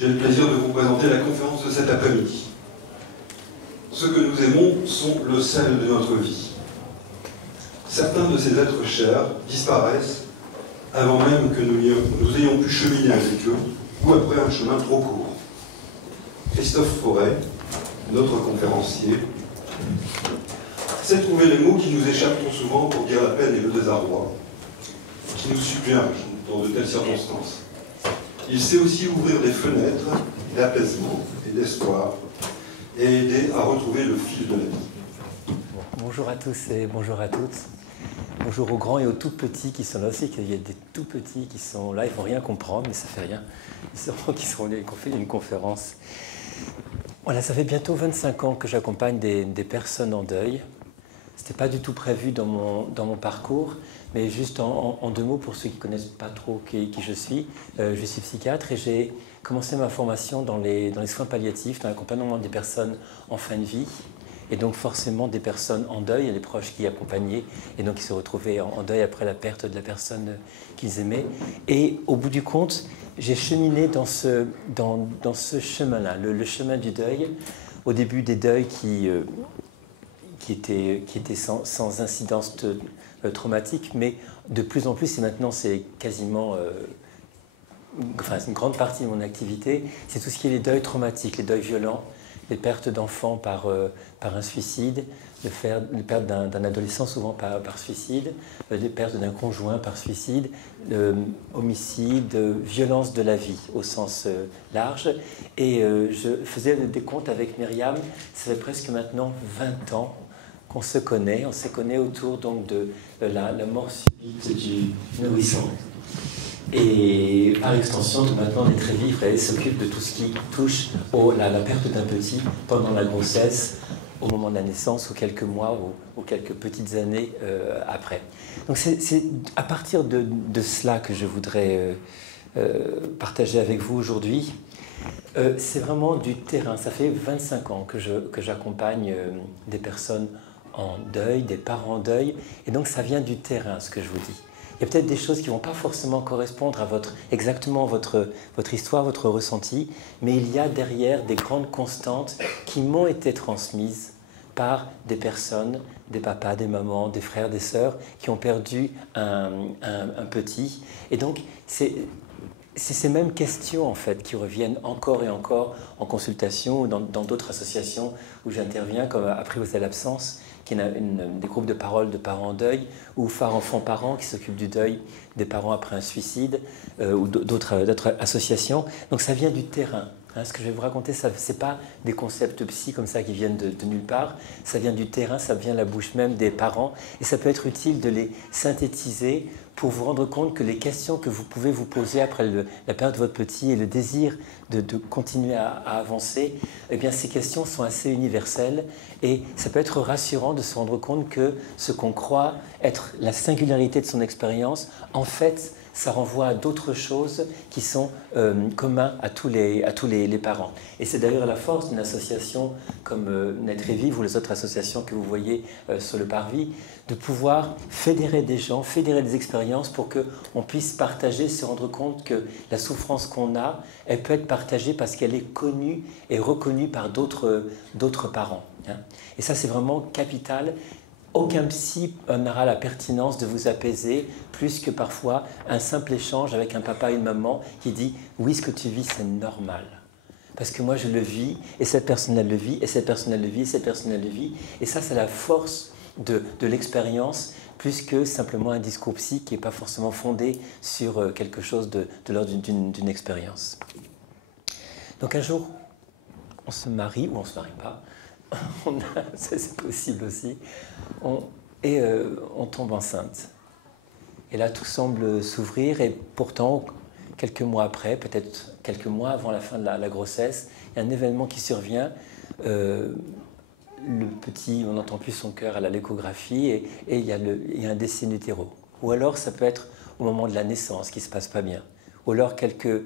J'ai le plaisir de vous présenter la conférence de cet après-midi. Ceux que nous aimons sont le sel de notre vie. Certains de ces êtres chers disparaissent avant même que nous ayons pu cheminer avec eux ou après un chemin trop court. Christophe Forêt, notre conférencier, sait trouver les mots qui nous échappent trop souvent pour dire la peine et le désarroi, qui nous submergent dans de telles circonstances. Il sait aussi ouvrir des fenêtres d'apaisement et d'espoir et aider à retrouver le fil de la vie. Bonjour à tous et bonjour à toutes. Bonjour aux grands et aux tout petits qui sont là aussi. Il y a des tout petits qui sont là, ils ne vont rien comprendre, mais ça ne fait rien. Ils seront venus qu'on fait une conférence. Voilà, ça fait bientôt 25 ans que j'accompagne des personnes en deuil. Ce n'était pas du tout prévu dans mon parcours, mais juste en deux mots pour ceux qui ne connaissent pas trop qui je suis. Je suis psychiatre et j'ai commencé ma formation dans les soins palliatifs, dans l'accompagnement des personnes en fin de vie, et donc forcément des personnes en deuil et les proches qui accompagnaient, et donc qui se retrouvaient en deuil après la perte de la personne qu'ils aimaient. Et au bout du compte, j'ai cheminé dans ce chemin-là, le chemin du deuil, au début des deuils qui était sans incidence traumatique, mais de plus en plus, et maintenant c'est quasiment, c'est une grande partie de mon activité, c'est tout ce qui est les deuils traumatiques, les deuils violents, les pertes d'enfants par un suicide, les pertes d'un adolescent souvent par suicide, les pertes d'un conjoint par suicide, homicide, violence de la vie au sens large. Et je faisais des comptes avec Myriam, ça fait presque maintenant 20 ans qu'on se connaît. On se connaît autour donc de la mort subite du nourrisson. Et par extension, maintenant, les très vivre, elle s'occupe de tout ce qui touche la perte d'un petit pendant la grossesse, au moment de la naissance, ou quelques mois, ou quelques petites années après. Donc c'est à partir de cela que je voudrais partager avec vous aujourd'hui. C'est vraiment du terrain. Ça fait 25 ans que j'accompagne des personnes en deuil, des parents en deuil, et donc ça vient du terrain, ce que je vous dis. Il y a peut-être des choses qui ne vont pas forcément correspondre à exactement votre histoire, votre ressenti, mais il y a derrière des grandes constantes qui m'ont été transmises par des personnes, des papas, des mamans, des frères, des sœurs, qui ont perdu un petit. Et donc, c'est ces mêmes questions en fait qui reviennent encore et encore en consultation ou dans d'autres associations où j'interviens, comme Après vous à l'absence, qui est des groupes de parole de parents en deuil, ou Phare Enfants Parents qui s'occupent du deuil des parents après un suicide, ou d'autres associations. Donc ça vient du terrain. Ce que je vais vous raconter, ce n'est pas des concepts psy comme ça qui viennent de nulle part, ça vient du terrain, ça vient de la bouche même des parents, et ça peut être utile de les synthétiser pour vous rendre compte que les questions que vous pouvez vous poser après la perte de votre petit et le désir de continuer à avancer, eh bien ces questions sont assez universelles, et ça peut être rassurant de se rendre compte que ce qu'on croit être la singularité de son expérience, en fait, ça renvoie à d'autres choses qui sont communs à tous les parents. Et c'est d'ailleurs la force d'une association comme Naître et Vivre ou les autres associations que vous voyez sur le parvis, de pouvoir fédérer des gens, fédérer des expériences pour qu'on puisse partager, se rendre compte que la souffrance qu'on a, elle peut être partagée parce qu'elle est connue et reconnue par d'autres parents. Et ça, c'est vraiment capital. Aucun psy n'aura la pertinence de vous apaiser plus que parfois un simple échange avec un papa et une maman qui dit « oui, ce que tu vis, c'est normal ». Parce que moi, je le vis, et cette personne, elle le vit, et cette personne, elle le vit, et cette personne, elle le vit. Et ça, c'est la force de l'expérience, plus que simplement un discours psy qui n'est pas forcément fondé sur quelque chose de l'ordre d'une expérience. Donc un jour, on se marie, ou on ne se marie pas, c'est possible aussi, on tombe enceinte. Et là, tout semble s'ouvrir, et pourtant, quelques mois après, peut-être quelques mois avant la fin de la grossesse, il y a un événement qui survient. Le petit, on n'entend plus son cœur à l'échographie, et il y a un décès in utero. Ou alors, ça peut être au moment de la naissance qui ne se passe pas bien. Ou alors, quelques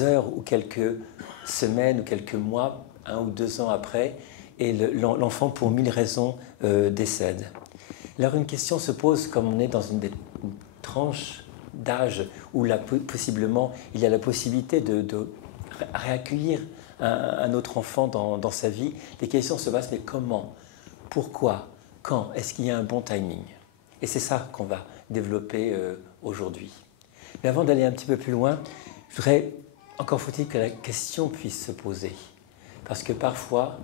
heures ou quelques semaines ou quelques mois, 1 ou 2 ans après, et l'enfant, pour 1000 raisons, décède. Alors une question se pose, comme on est dans une tranche d'âge où possiblement il y a la possibilité de réaccueillir un autre enfant dans sa vie, les questions se passent, mais comment? Pourquoi? Quand? Est-ce qu'il y a un bon timing? Et c'est ça qu'on va développer aujourd'hui. Mais avant d'aller un petit peu plus loin, je voudrais, encore faut-il que la question puisse se poser. Parce que parfois,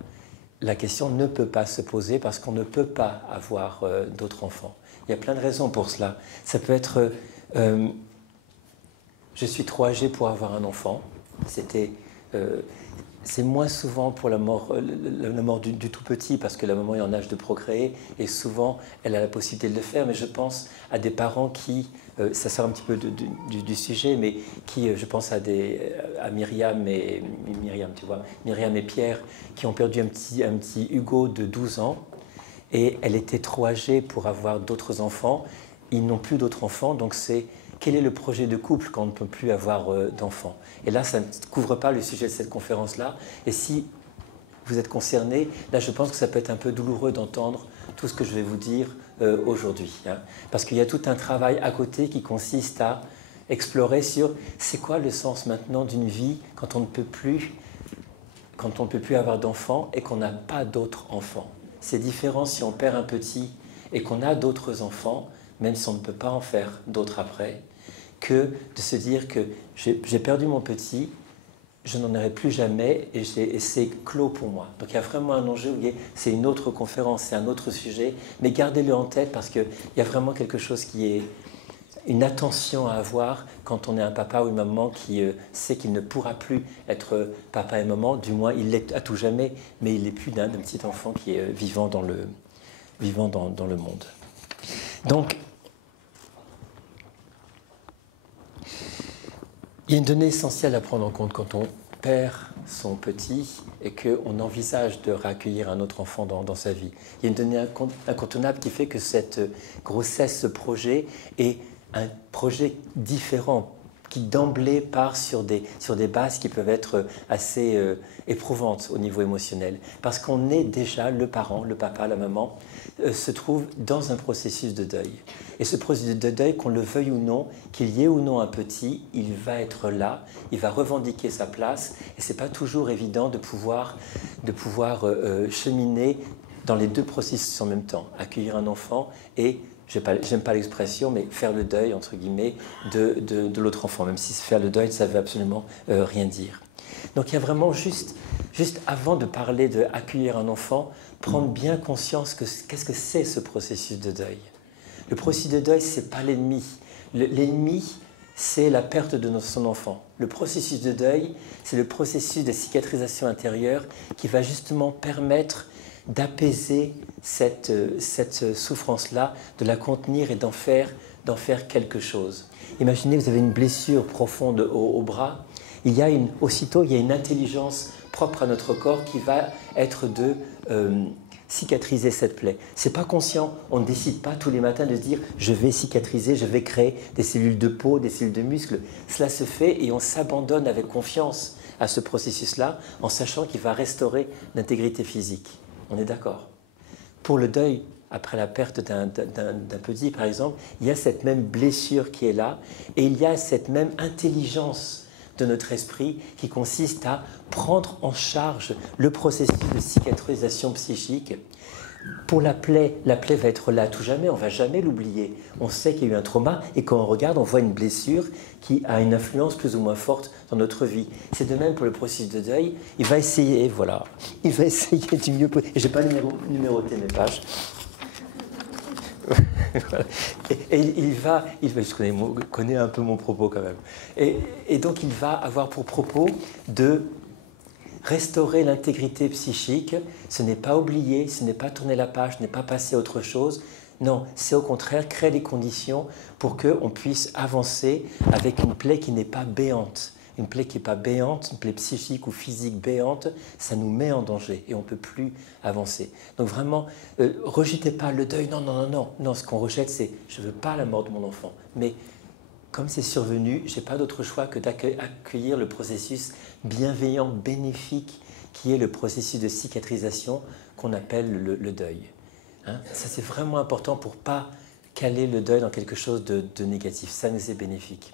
la question ne peut pas se poser parce qu'on ne peut pas avoir d'autres enfants. Il y a plein de raisons pour cela. Ça peut être je suis trop âgé pour avoir un enfant. C'est moins souvent pour la mort du tout petit, parce que la maman est en âge de procréer, et souvent elle a la possibilité de le faire, mais je pense à des parents qui, ça sort un petit peu du sujet, mais qui, je pense à Myriam et Pierre, qui ont perdu un petit Hugo de 12 ans, et elle était trop âgée pour avoir d'autres enfants. Ils n'ont plus d'autres enfants, donc c'est quel est le projet de couple quand on ne peut plus avoir d'enfants? Et là, ça ne couvre pas le sujet de cette conférence-là. Et si vous êtes concerné, là, je pense que ça peut être un peu douloureux d'entendre tout ce que je vais vous dire aujourd'hui. Hein, parce qu'il y a tout un travail à côté qui consiste à explorer sur c'est quoi le sens maintenant d'une vie quand on ne peut plus avoir d'enfants et qu'on n'a pas d'autres enfants. C'est différent si on perd un petit et qu'on a d'autres enfants, même si on ne peut pas en faire d'autres après, que de se dire que j'ai perdu mon petit, je n'en aurai plus jamais et c'est clos pour moi. Donc il y a vraiment un enjeu, c'est une autre conférence, c'est un autre sujet, mais gardez-le en tête parce qu'il y a vraiment quelque chose qui est une attention à avoir quand on est un papa ou une maman qui sait qu'il ne pourra plus être papa et maman, du moins il l'est à tout jamais, mais il n'est plus d'un petit enfant qui est vivant dans le monde. Donc, il y a une donnée essentielle à prendre en compte quand on perd son petit et qu'on envisage de réaccueillir un autre enfant dans sa vie. Il y a une donnée incontournable qui fait que cette grossesse, ce projet, est un projet différent, qui d'emblée part sur des bases qui peuvent être assez éprouvantes au niveau émotionnel. Parce qu'on est déjà, le parent, le papa, la maman, se trouve dans un processus de deuil. Et ce processus de deuil, qu'on le veuille ou non, qu'il y ait ou non un petit, il va être là, il va revendiquer sa place, et ce n'est pas toujours évident de pouvoir cheminer dans les deux processus en même temps, accueillir un enfant et, j'aime pas l'expression, mais faire le deuil, entre guillemets, de l'autre enfant, même si faire le deuil, ça ne veut absolument rien dire. Donc il y a vraiment juste avant de parler d'accueillir un enfant, prendre bien conscience qu'est-ce que c'est ce processus de deuil. Le processus de deuil, ce n'est pas l'ennemi. L'ennemi, c'est la perte de son enfant. Le processus de deuil, c'est le processus de cicatrisation intérieure qui va justement permettre d'apaiser cette souffrance-là, de la contenir et d'en faire quelque chose. Imaginez que vous avez une blessure profonde au bras. Aussitôt, il y a une intelligence propre à notre corps qui va être de cicatriser cette plaie. Ce n'est pas conscient, on ne décide pas tous les matins de se dire « je vais cicatriser, je vais créer des cellules de peau, des cellules de muscles ». Cela se fait et on s'abandonne avec confiance à ce processus-là en sachant qu'il va restaurer l'intégrité physique. On est d'accord? Pour le deuil, après la perte d'un petit, par exemple, il y a cette même blessure qui est là et il y a cette même intelligence de notre esprit qui consiste à prendre en charge le processus de cicatrisation psychique. Pour la plaie va être là à tout jamais, on ne va jamais l'oublier. On sait qu'il y a eu un trauma et quand on regarde, on voit une blessure qui a une influence plus ou moins forte dans notre vie. C'est de même pour le processus de deuil. Il va essayer, voilà, il va essayer du mieux possible. Je n'ai pas numéroté mes pages. Voilà. Je connais un peu mon propos quand même. Et donc il va avoir pour propos de restaurer l'intégrité psychique. Ce n'est pas oublier, ce n'est pas tourner la page, ce n'est pas passer à autre chose. Non, c'est au contraire créer les conditions pour qu'on puisse avancer avec une plaie qui n'est pas béante. Une plaie qui n'est pas béante, une plaie psychique ou physique béante, ça nous met en danger et on ne peut plus avancer. Donc vraiment, rejetez pas le deuil, non, ce qu'on rejette c'est « je ne veux pas la mort de mon enfant ». Mais comme c'est survenu, je n'ai pas d'autre choix que d'accueillir le processus bienveillant, bénéfique, qui est le processus de cicatrisation qu'on appelle le deuil. Hein, ça c'est vraiment important pour ne pas caler le deuil dans quelque chose de négatif, ça nous est bénéfique.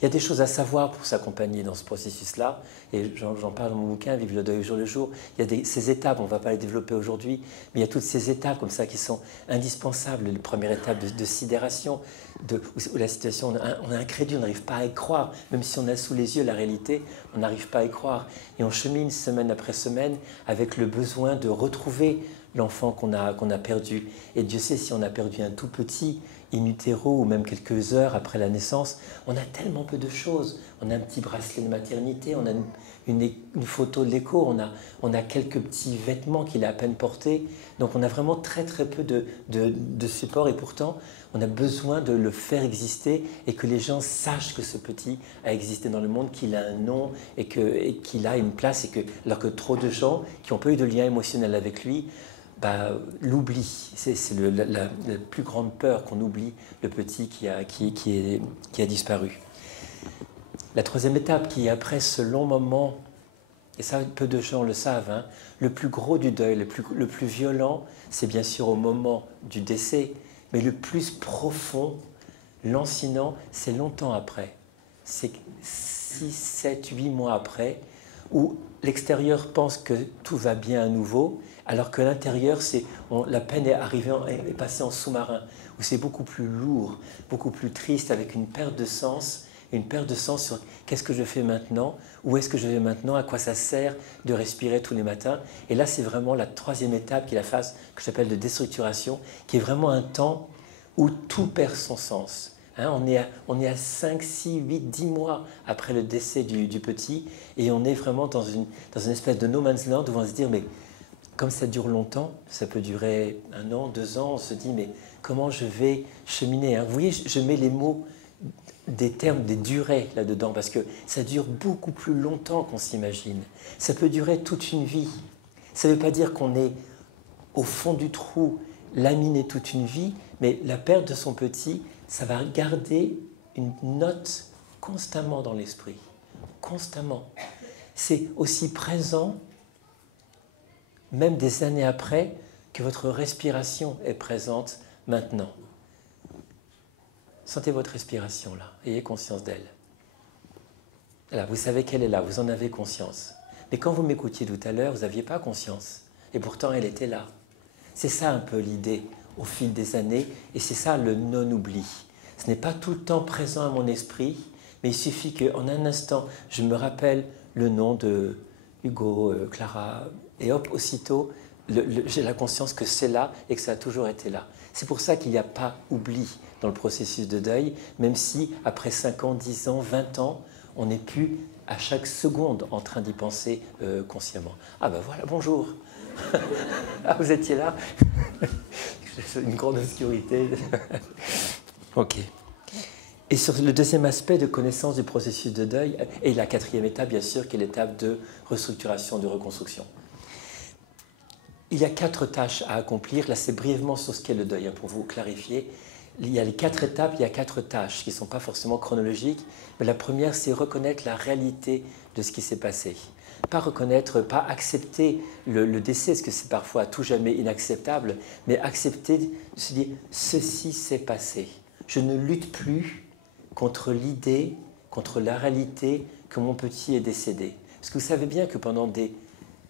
Il y a des choses à savoir pour s'accompagner dans ce processus-là, et j'en parle dans mon bouquin, Vivre le deuil au jour le jour. Il y a ces étapes, on ne va pas les développer aujourd'hui, mais il y a toutes ces étapes comme ça qui sont indispensables. La première étape de sidération, où la situation, on est incrédule, on n'arrive pas à y croire, même si on a sous les yeux la réalité, on n'arrive pas à y croire. Et on chemine semaine après semaine avec le besoin de retrouver l'enfant qu'on a perdu. Et Dieu sait, si on a perdu un tout petit, in utero, ou même quelques heures après la naissance, on a tellement peu de choses. On a un petit bracelet de maternité, on a une photo de l'écho, on a quelques petits vêtements qu'il a à peine portés. Donc on a vraiment très très peu de support, et pourtant on a besoin de le faire exister et que les gens sachent que ce petit a existé dans le monde, qu'il a un nom et qu'il a une place, alors que trop de gens qui n'ont pas eu de lien émotionnel avec lui, l'oubli. C'est la plus grande peur, qu'on oublie le petit qui a disparu. La troisième étape, qui est après ce long moment, et ça peu de gens le savent, hein, le plus gros du deuil, le plus violent, c'est bien sûr au moment du décès, mais le plus profond, lancinant, c'est longtemps après. C'est 6, 7, 8 mois après, où l'extérieur pense que tout va bien à nouveau, alors que l'intérieur, la peine est passée en sous-marin, où c'est beaucoup plus lourd, beaucoup plus triste, avec une perte de sens sur qu'est-ce que je fais maintenant, où est-ce que je vais maintenant, à quoi ça sert de respirer tous les matins. Et là, c'est vraiment la troisième étape, qui est la phase que j'appelle de déstructuration, qui est vraiment un temps où tout perd son sens. Hein, on est à 5, 6, 8, 10 mois après le décès du petit, et on est vraiment dans une espèce de no man's land, où on va se dire, mais comme ça dure longtemps, ça peut durer 1 an, 2 ans, on se dit, mais comment je vais cheminer, hein? Vous voyez, je mets les mots, des termes, des durées là-dedans, parce que ça dure beaucoup plus longtemps qu'on s'imagine. Ça peut durer toute une vie. Ça ne veut pas dire qu'on est au fond du trou, laminé toute une vie, mais la perte de son petit, ça va garder une note constamment dans l'esprit. Constamment. C'est aussi présent, même des années après, que votre respiration est présente maintenant. Sentez votre respiration là, ayez conscience d'elle. Là, vous savez qu'elle est là, vous en avez conscience. Mais quand vous m'écoutiez tout à l'heure, vous n'aviez pas conscience. Et pourtant, elle était là. C'est ça un peu l'idée au fil des années, et c'est ça le non-oubli. Ce n'est pas tout le temps présent à mon esprit, mais il suffit qu'en un instant, je me rappelle le nom de Hugo, Clara, et hop, aussitôt, j'ai la conscience que c'est là et que ça a toujours été là. C'est pour ça qu'il n'y a pas oubli dans le processus de deuil, même si après 5 ans, 10 ans, 20 ans, on n'est plus à chaque seconde en train d'y penser consciemment. Ah ben voilà, bonjour. Ah, vous étiez là. Une grande obscurité. Ok. Et sur le deuxième aspect de connaissance du processus de deuil, et la quatrième étape, bien sûr, qui est l'étape de restructuration, de reconstruction. Il y a 4 tâches à accomplir. Là, c'est brièvement sur ce qu'est le deuil, hein, pour vous clarifier. Il y a les 4 étapes, il y a 4 tâches qui ne sont pas forcément chronologiques. Mais la première, c'est reconnaître la réalité de ce qui s'est passé. Pas reconnaître, pas accepter le décès, parce que c'est parfois à tout jamais inacceptable, mais accepter, se dire, ceci s'est passé. Je ne lutte plus contre l'idée, contre la réalité que mon petit est décédé. Parce que vous savez bien que pendant des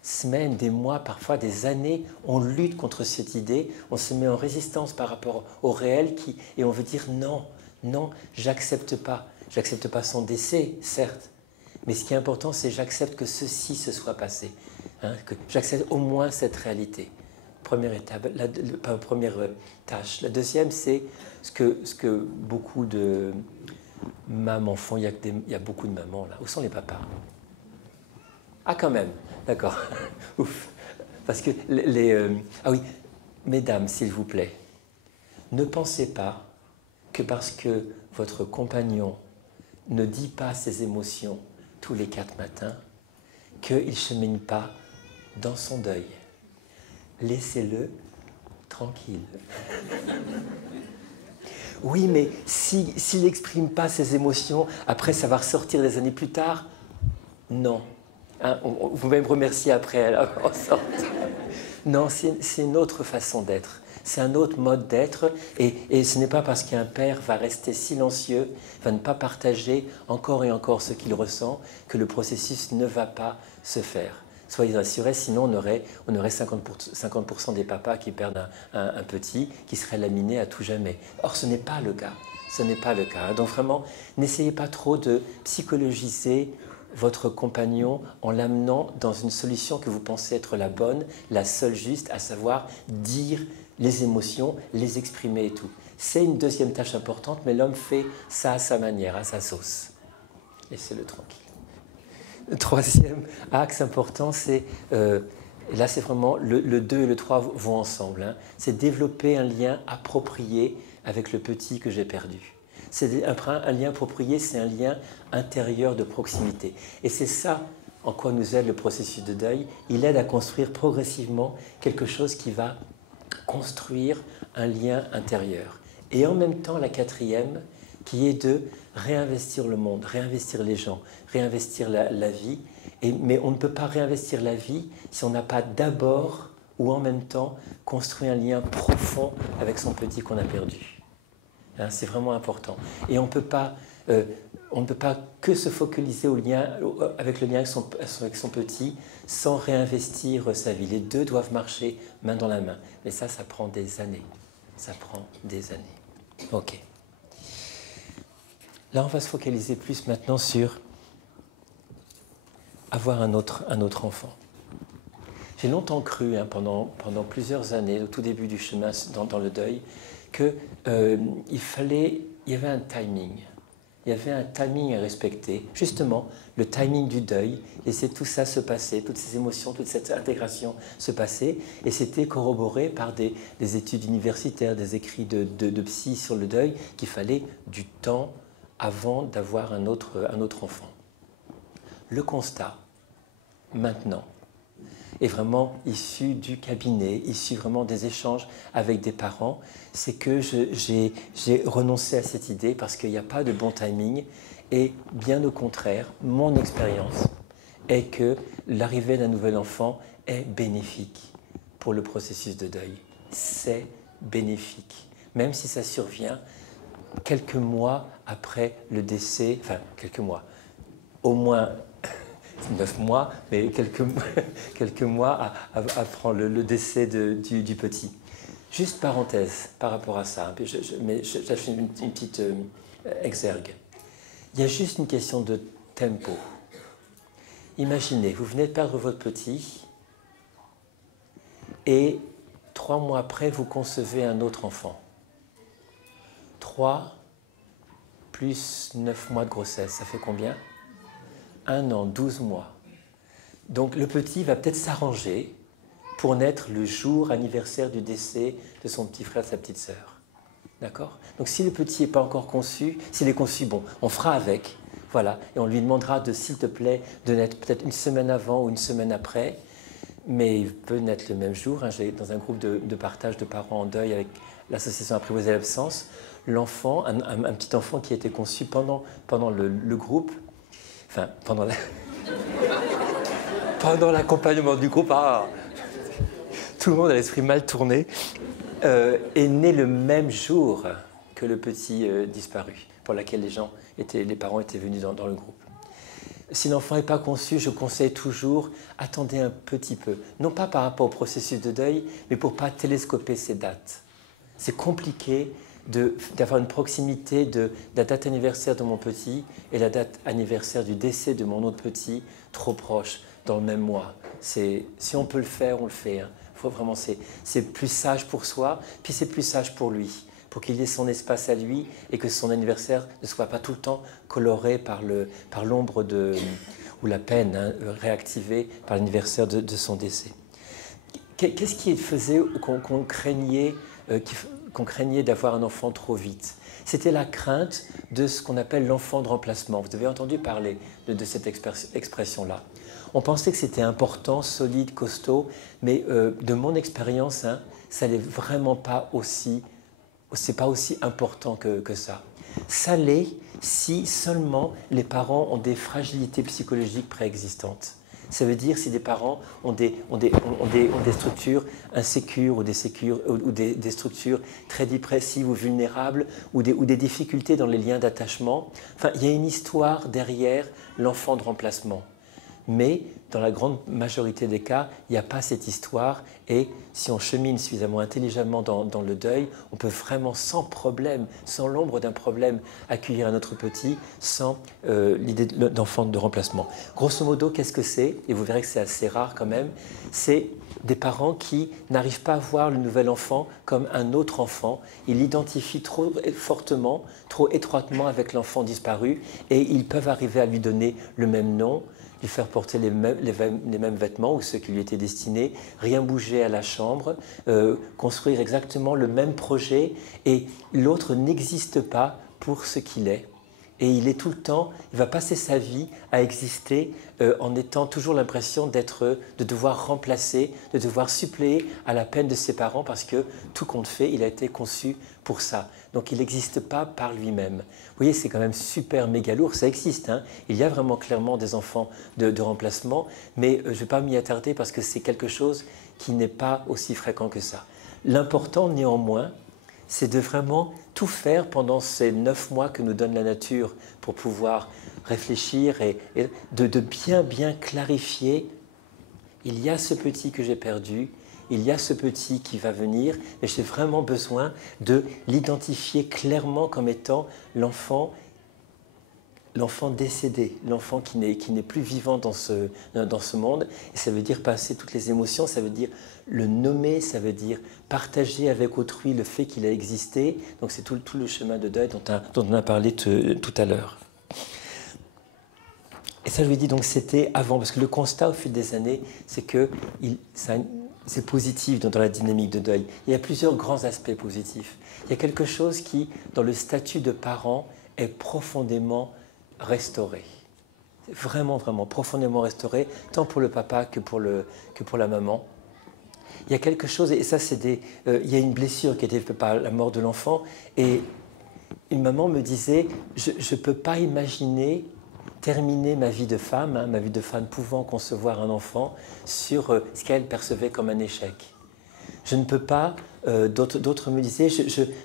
semaines, des mois, parfois des années, on lutte contre cette idée, on se met en résistance par rapport au réel et on veut dire non, non, j'accepte pas son décès, certes, mais ce qui est important, c'est que j'accepte que ceci se soit passé, hein, que j'accepte au moins cette réalité. Première étape, première tâche. La deuxième, c'est ce que beaucoup de mamans font. Il y a beaucoup de mamans là. Où sont les papas? Ah, quand même, d'accord. Ouf. Parce que ah oui, mesdames, s'il vous plaît, ne pensez pas que parce que votre compagnon ne dit pas ses émotions tous les 4 matins, qu'il ne chemine pas dans son deuil. Laissez-le tranquille. Oui, mais s'il n'exprime pas ses émotions, après ça va ressortir des années plus tard. Non. Hein, vous m'avez remercié après. Non, c'est une autre façon d'être. c'est un autre mode d'être. Et ce n'est pas parce qu'un père va rester silencieux, va ne pas partager encore et encore ce qu'il ressent, que le processus ne va pas se faire. Soyez assurés, sinon on aurait 50% des papas qui perdent un petit, qui serait laminé à tout jamais. Or, ce n'est pas le cas. Ce n'est pas le cas. Donc vraiment, n'essayez pas trop de psychologiser votre compagnon en l'amenant dans une solution que vous pensez être la bonne, la seule juste, à savoir dire les émotions, les exprimer et tout. C'est une deuxième tâche importante, mais l'homme fait ça à sa manière, à sa sauce. Laissez-le tranquille. Le troisième axe important, c'est, là c'est vraiment, le 2 et le 3 vont ensemble, hein, c'est développer un lien approprié avec le petit que j'ai perdu. C'est un lien approprié, c'est un lien intérieur de proximité. Et c'est ça en quoi nous aide le processus de deuil. Il aide à construire progressivement quelque chose qui va construire un lien intérieur. Et en même temps, la quatrième, qui est de réinvestir le monde, réinvestir les gens, réinvestir la vie. Mais on ne peut pas réinvestir la vie si on n'a pas d'abord ou en même temps construit un lien profond avec son petit qu'on a perdu. Hein, c'est vraiment important. Et on ne peut pas que se focaliser avec le lien avec son petit sans réinvestir sa vie. Les deux doivent marcher main dans la main. Mais ça prend des années. Ça prend des années. Ok. Là, on va se focaliser plus maintenant sur avoir un autre enfant. J'ai longtemps cru, hein, pendant plusieurs années, au tout début du chemin dans le deuil, qu'il y avait un timing. Il y avait un timing à respecter, justement, le timing du deuil, laisser tout ça se passer, toutes ces émotions, toute cette intégration se passer, et c'était corroboré par des études universitaires, des écrits de psy sur le deuil, qu'il fallait du temps avant d'avoir un autre enfant. Le constat, maintenant, est vraiment issu du cabinet, issu vraiment des échanges avec des parents, c'est que j'ai renoncé à cette idée parce qu'il n'y a pas de bon timing et bien au contraire, mon expérience est que l'arrivée d'un nouvel enfant est bénéfique pour le processus de deuil. C'est bénéfique, même si ça survient quelques mois après le décès, enfin quelques mois, au moins 9 mois, mais quelques mois après le décès du petit. Juste parenthèse par rapport à ça, mais j'achète une petite exergue. Il y a juste une question de tempo. Imaginez, vous venez de perdre votre petit et 3 mois après, vous concevez un autre enfant. 3 plus 9 mois de grossesse, ça fait combien ? 1 an, 12 mois. Donc le petit va peut-être s'arranger pour naître le jour anniversaire du décès de son petit frère, de sa petite sœur. D'accord ? Donc si le petit n'est pas encore conçu, s'il est conçu, bon, on fera avec, voilà, et on lui demandera s'il te plaît, de naître peut-être une semaine avant ou une semaine après, mais il peut naître le même jour. Hein. J'ai dans un groupe de partage de parents en deuil avec l'association Apprivoiser l'absence, l'enfant, un petit enfant qui a été conçu pendant le groupe, enfin, pendant l'accompagnement du groupe, tout le monde a l'esprit mal tourné, est né le même jour que le petit disparu, pour lequel les parents étaient venus dans le groupe. Si l'enfant n'est pas conçu, je conseille toujours, attendez un petit peu. Non pas par rapport au processus de deuil, mais pour ne pas télescoper ces dates. C'est compliqué d'avoir une proximité de la date anniversaire de mon petit et la date anniversaire du décès de mon autre petit trop proche dans le même mois. Si on peut le faire, on le fait. Hein. Faut vraiment, c'est plus sage pour soi, puis c'est plus sage pour lui, pour qu'il ait son espace à lui et que son anniversaire ne soit pas tout le temps coloré par l'ombre ou la peine, hein, réactivée par l'anniversaire de son décès. Qu'est-ce qui faisait qu'on craignait d'avoir un enfant trop vite? C'était la crainte de ce qu'on appelle l'enfant de remplacement. Vous avez entendu parler de cette expression-là. On pensait que c'était important, solide, costaud, mais de mon expérience, hein, ça n'est vraiment pas aussi important que ça. Ça l'est si seulement les parents ont des fragilités psychologiques préexistantes. Ça veut dire si des parents ont des structures insécures ou des structures très dépressives ou vulnérables ou des difficultés dans les liens d'attachement. Enfin, il y a une histoire derrière l'enfant de remplacement. Mais dans la grande majorité des cas, il n'y a pas cette histoire et si on chemine suffisamment intelligemment dans le deuil, on peut vraiment sans problème, sans l'ombre d'un problème, accueillir un autre petit sans l'idée d'enfant de remplacement. Grosso modo, qu'est-ce que c'est? Et vous verrez que c'est assez rare quand même. C'est des parents qui n'arrivent pas à voir le nouvel enfant comme un autre enfant. Ils l'identifient trop fortement, trop étroitement avec l'enfant disparu et ils peuvent arriver à lui donner le même nom, lui faire porter les mêmes vêtements ou ceux qui lui étaient destinés, rien bouger à la chambre, construire exactement le même projet et l'autre n'existe pas pour ce qu'il est. Et il est tout le temps, il va passer sa vie à exister en ayant toujours l'impression de devoir remplacer, de devoir suppléer à la peine de ses parents parce que tout compte fait, il a été conçu pour ça. Donc il n'existe pas par lui-même. Vous voyez, c'est quand même super méga lourd, ça existe. Hein. Il y a vraiment clairement des enfants de remplacement, mais je ne vais pas m'y attarder parce que c'est quelque chose qui n'est pas aussi fréquent que ça. L'important néanmoins, c'est de vraiment tout faire pendant ces 9 mois que nous donne la nature pour pouvoir réfléchir et de bien clarifier. Il y a ce petit que j'ai perdu, il y a ce petit qui va venir, mais j'ai vraiment besoin de l'identifier clairement comme étant l'enfant décédé, l'enfant qui n'est plus vivant dans ce monde. Et ça veut dire passer toutes les émotions, ça veut dire le nommer, ça veut dire partager avec autrui le fait qu'il a existé. Donc c'est tout le chemin de deuil dont on a parlé tout à l'heure. Et ça, je lui dis donc c'était avant, parce que le constat au fil des années, c'est que c'est positif dans la dynamique de deuil. Il y a plusieurs grands aspects positifs. Il y a quelque chose qui, dans le statut de parent, est profondément restauré. Vraiment, vraiment profondément restauré, tant pour le papa que pour la maman. Il y a quelque chose, et ça il y a une blessure qui a été faite par la mort de l'enfant, et une maman me disait, je ne peux pas imaginer terminer ma vie de femme pouvant concevoir un enfant, sur ce qu'elle percevait comme un échec. Je ne peux pas, d'autres me disaient,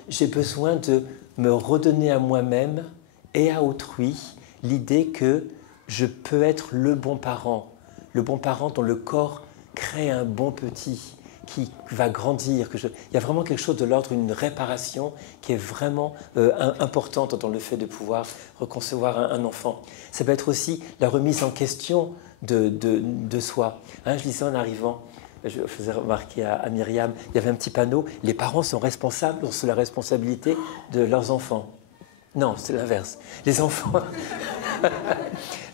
j'ai besoin de me redonner à moi-même et à autrui l'idée que je peux être le bon parent dont le corps crée un bon petit, qui va grandir. Il y a vraiment quelque chose de l'ordre d'une réparation qui est vraiment importante dans le fait de pouvoir reconcevoir un enfant. Ça peut être aussi la remise en question de soi. Hein, je disais en arrivant, je faisais remarquer à Myriam, il y avait un petit panneau, les parents sont responsables sous la responsabilité de leurs enfants. Non, c'est l'inverse. Les enfants...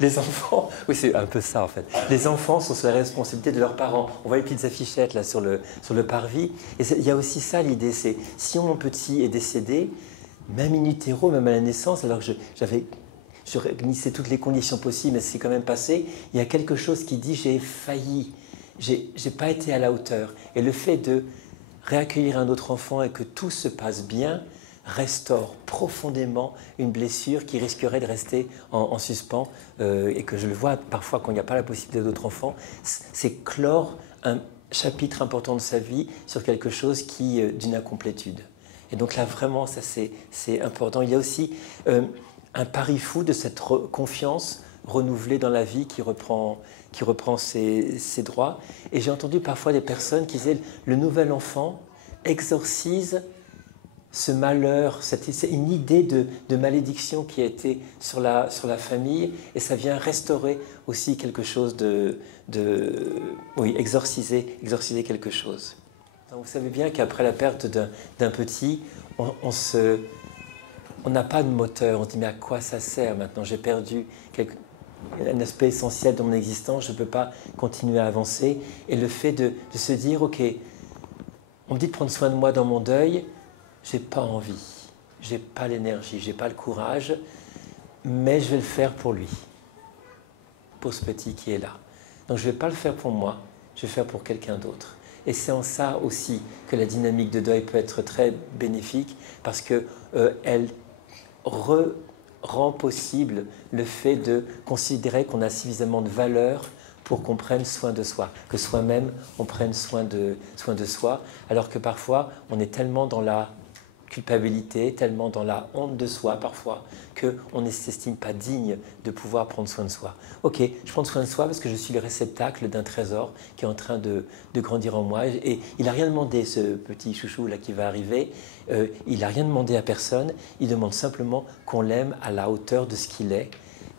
Les enfants, oui c'est un peu ça en fait. Les enfants sont sous la responsabilité de leurs parents. On voit les petites affichettes là sur le parvis. Et il y a aussi ça l'idée, c'est si mon petit est décédé, même in utero, même à la naissance, alors que je réunissais toutes les conditions possibles, mais c'est quand même passé, il y a quelque chose qui dit j'ai failli, j'ai pas été à la hauteur. Et le fait de réaccueillir un autre enfant et que tout se passe bien, restaure profondément une blessure qui risquerait de rester en suspens et que je le vois parfois quand il n'y a pas la possibilité d'autres enfants, c'est clore un chapitre important de sa vie sur quelque chose d'une incomplétude. Et donc là vraiment ça c'est important. Il y a aussi un pari fou de cette confiance renouvelée dans la vie qui reprend ses droits. Et j'ai entendu parfois des personnes qui disaient le nouvel enfant exorcise ce malheur, c'est une idée de malédiction qui a été sur la famille et ça vient restaurer aussi quelque chose oui, exorciser quelque chose. Donc vous savez bien qu'après la perte d'un petit, on n'a pas de moteur, on se dit mais à quoi ça sert maintenant? J'ai perdu un aspect essentiel de mon existence, je ne peux pas continuer à avancer. Et le fait de se dire ok, on me dit de prendre soin de moi dans mon deuil, j'ai pas envie, j'ai pas l'énergie, j'ai pas le courage, mais je vais le faire pour lui, pour ce petit qui est là. Donc je vais pas le faire pour moi, je vais le faire pour quelqu'un d'autre. Et c'est en ça aussi que la dynamique de deuil peut être très bénéfique, parce qu'elle rend possible le fait de considérer qu'on a suffisamment de valeur pour qu'on prenne soin de soi, que soi-même, on prenne soin de soi, alors que parfois, on est tellement dans la culpabilité, tellement dans la honte de soi parfois, qu'on ne s'estime pas digne de pouvoir prendre soin de soi. Ok, je prends soin de soi parce que je suis le réceptacle d'un trésor qui est en train de grandir en moi. Et il n'a rien demandé, ce petit chouchou là qui va arriver, il n'a rien demandé à personne, il demande simplement qu'on l'aime à la hauteur de ce qu'il est.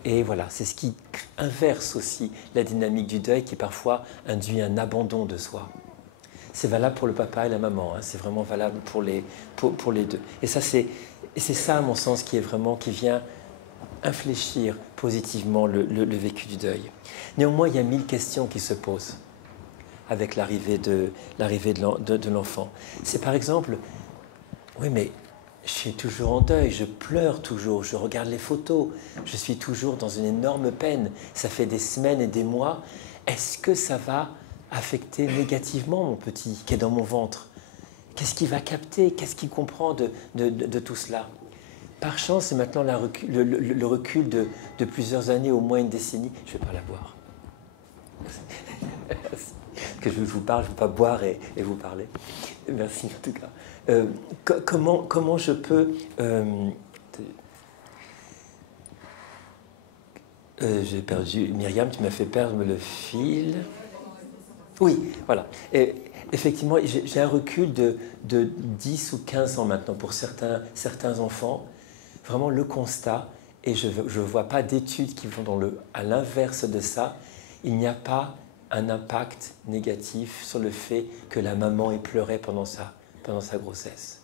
Et voilà, c'est ce qui inverse aussi la dynamique du deuil qui parfois induit un abandon de soi. C'est valable pour le papa et la maman, hein, c'est vraiment valable pour les deux. Et c'est ça, à mon sens, qui vient infléchir positivement le vécu du deuil. Néanmoins, il y a 1000 questions qui se posent avec l'arrivée de l'enfant. C'est par exemple, oui mais je suis toujours en deuil, je pleure toujours, je regarde les photos, je suis toujours dans une énorme peine, ça fait des semaines et des mois, est-ce que ça va affecter négativement mon petit qui est dans mon ventre? Qu'est-ce qu'il va capter? Qu'est-ce qu'il comprend de tout cela? Par chance, c'est maintenant le recul de plusieurs années, au moins une décennie. Je ne vais pas la boire. Que je vous parle, je ne veux pas boire et vous parler. Merci en tout cas. Comment je peux... j'ai perdu... Myriam, tu m'as fait perdre le fil. Oui, voilà. Et effectivement, j'ai un recul de 10 ou 15 ans maintenant pour certains enfants. Vraiment le constat, et je ne vois pas d'études qui vont à l'inverse de ça, il n'y a pas un impact négatif sur le fait que la maman ait pleuré pendant sa grossesse.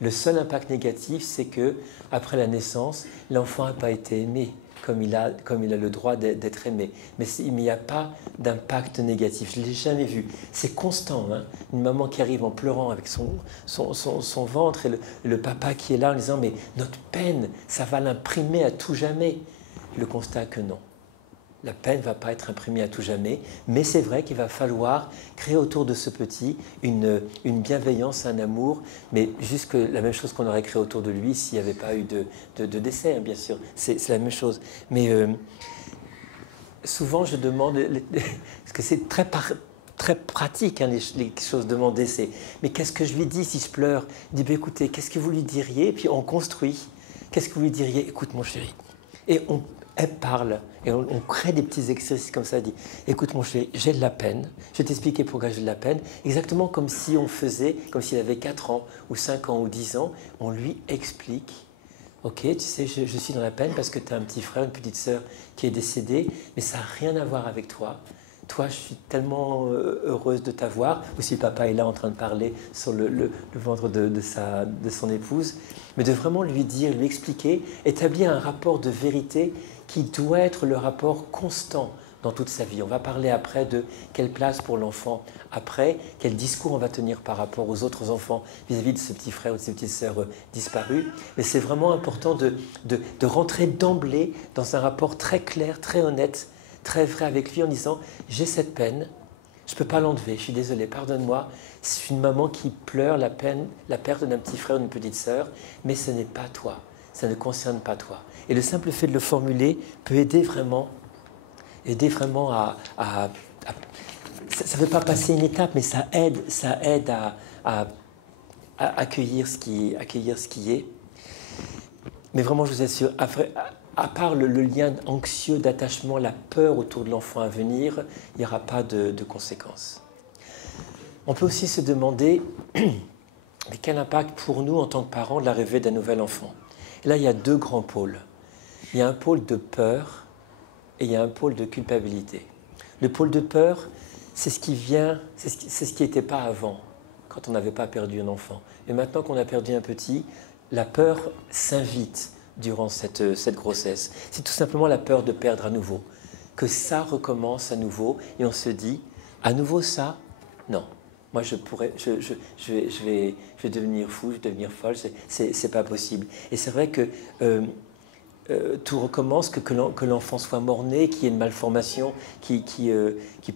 Le seul impact négatif, c'est que après la naissance, l'enfant n'a pas été aimé comme il a le droit d'être aimé. Mais il n'y a pas d'impact négatif. Je ne l'ai jamais vu. C'est constant. Hein, une maman qui arrive en pleurant avec son ventre et le papa qui est là en disant « mais notre peine, ça va l'imprimer à tout jamais ». Le constat que non. La peine ne va pas être imprimée à tout jamais, mais c'est vrai qu'il va falloir créer autour de ce petit une bienveillance, un amour, mais juste la même chose qu'on aurait créé autour de lui s'il n'y avait pas eu de décès, hein, bien sûr. C'est la même chose. Mais souvent, je demande, parce que c'est très pratique, hein, les choses demandées, c'est « mais qu'est-ce que je lui dis si je pleure ?» Il dit bah, « écoutez, qu'est-ce que vous lui diriez ?» Et puis on construit. « Qu'est-ce que vous lui diriez ?»« Écoute, mon chéri. » Et elle parle, et on crée des petits exercices comme ça, elle dit « Écoute mon chéri, j'ai de la peine, je vais t'expliquer pourquoi j'ai de la peine. » Exactement comme si on faisait, comme s'il avait 4 ans, ou 5 ans, ou 10 ans, on lui explique « Ok, tu sais, je suis dans la peine parce que tu as un petit frère, une petite sœur qui est décédée, mais ça n'a rien à voir avec toi. Toi, je suis tellement heureuse de t'avoir. » Ou si le papa est là en train de parler sur le ventre de son épouse. Mais de vraiment lui dire, lui expliquer, établir un rapport de vérité qui doit être le rapport constant dans toute sa vie. On va parler après de quelle place pour l'enfant après, quel discours on va tenir par rapport aux autres enfants vis-à-vis de ce petit frère ou de ces petites sœurs disparus. Mais c'est vraiment important de rentrer d'emblée dans un rapport très clair, très honnête, très vrai avec lui en disant « j'ai cette peine, je ne peux pas l'enlever, je suis désolé, pardonne-moi, c'est une maman qui pleure la perte d'un petit frère ou d'une petite sœur, mais ce n'est pas toi, ça ne concerne pas toi. » Et le simple fait de le formuler peut aider vraiment à ça ne veut pas passer une étape, mais ça aide à accueillir ce qui est. Mais vraiment, je vous assure, à part le lien anxieux d'attachement, la peur autour de l'enfant à venir, il n'y aura pas de conséquences. On peut aussi se demander mais quel impact pour nous en tant que parents de l'arrivée d'un nouvel enfant. Et là, il y a 2 grands pôles. Il y a un pôle de peur et il y a un pôle de culpabilité. Le pôle de peur, c'est ce qui n'était pas avant, quand on n'avait pas perdu un enfant. Et maintenant qu'on a perdu un petit, la peur s'invite durant cette grossesse. C'est tout simplement la peur de perdre à nouveau. Que ça recommence à nouveau et on se dit, à nouveau ça? Non. Moi, je vais devenir fou, je vais devenir folle, c'est pas possible. Et c'est vrai que tout recommence, que l'enfant soit mort-né, qu'il y ait une malformation qui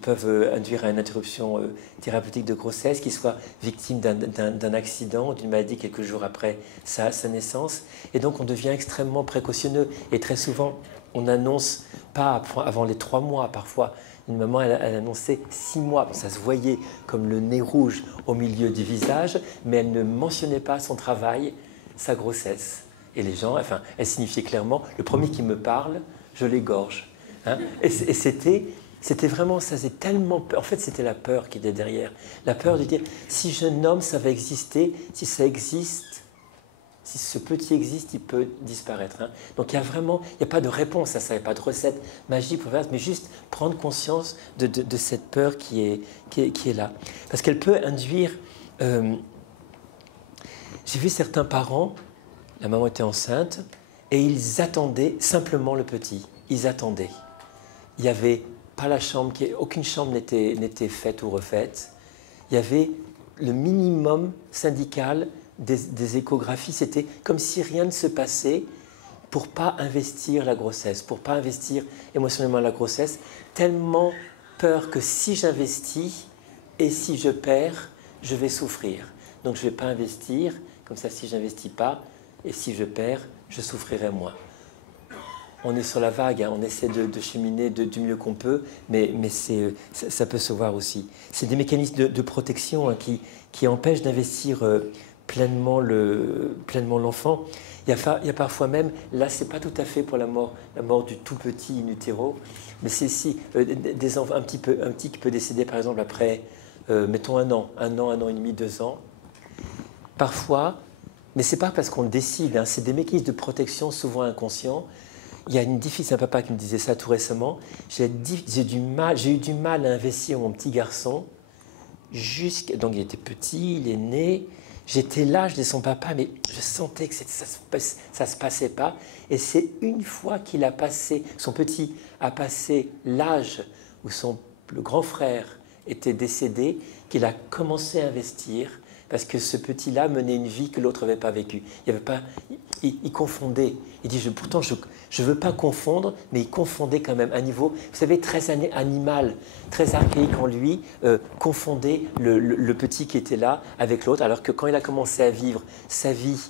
peuvent induire à une interruption thérapeutique de grossesse, qu'il soit victime d'un accident, d'une maladie quelques jours après sa naissance. Et donc, on devient extrêmement précautionneux. Et très souvent, on n'annonce pas avant les 3 mois, parfois. Une maman, elle annonçait 6 mois. Bon, ça se voyait comme le nez rouge au milieu du visage, mais elle ne mentionnait pas son travail, sa grossesse. Et les gens, enfin, elle signifiait clairement, le premier qui me parle, je l'égorge. Hein. Et c'était vraiment, ça faisait tellement peur. En fait, c'était la peur qui était derrière. La peur de dire, si je nomme, ça va exister. Si ça existe, si ce petit existe, il peut disparaître. Hein. Donc, il n'y a pas de réponse à ça, il n'y a pas de recette magique pour faire ça, mais juste prendre conscience de cette peur qui est là. Parce qu'elle peut induire... j'ai vu certains parents, la maman était enceinte, et ils attendaient simplement le petit. Ils attendaient. Il n'y avait pas la chambre, aucune chambre n'était faite ou refaite. Il y avait le minimum syndical des échographies. C'était comme si rien ne se passait pour ne pas investir la grossesse, pour ne pas investir émotionnellement la grossesse. Tellement peur que si j'investis et si je perds, je vais souffrir. Donc je ne vais pas investir, comme ça si je n'investis pas et si je perds, je souffrirai moins. On est sur la vague, hein, on essaie de cheminer du mieux qu'on peut, mais ça peut se voir aussi. C'est des mécanismes de protection, hein, qui empêchent d'investir pleinement l'enfant. Il y a parfois même, là c'est pas tout à fait pour la mort du tout petit in utero, mais c'est si des enfants, un petit qui peut décéder par exemple après, mettons un an et demi, 2 ans. Parfois, mais c'est pas parce qu'on le décide, hein, c'est des mécanismes de protection souvent inconscients. Il y a c'est un papa qui me disait ça tout récemment. J'ai eu du mal à investir mon petit garçon. Donc il était petit, il est né. J'étais là, je disais son papa, mais je sentais que ça se passait pas. Et c'est une fois qu'il a passé, son petit a passé l'âge où le grand frère était décédé, qu'il a commencé à investir. Parce que ce petit-là menait une vie que l'autre n'avait pas vécue. Il confondait. Il dit, pourtant, je ne veux pas confondre, mais il confondait quand même à un niveau, vous savez, très animal, très archaïque en lui, confondait le petit qui était là avec l'autre, alors que quand il a commencé à vivre sa vie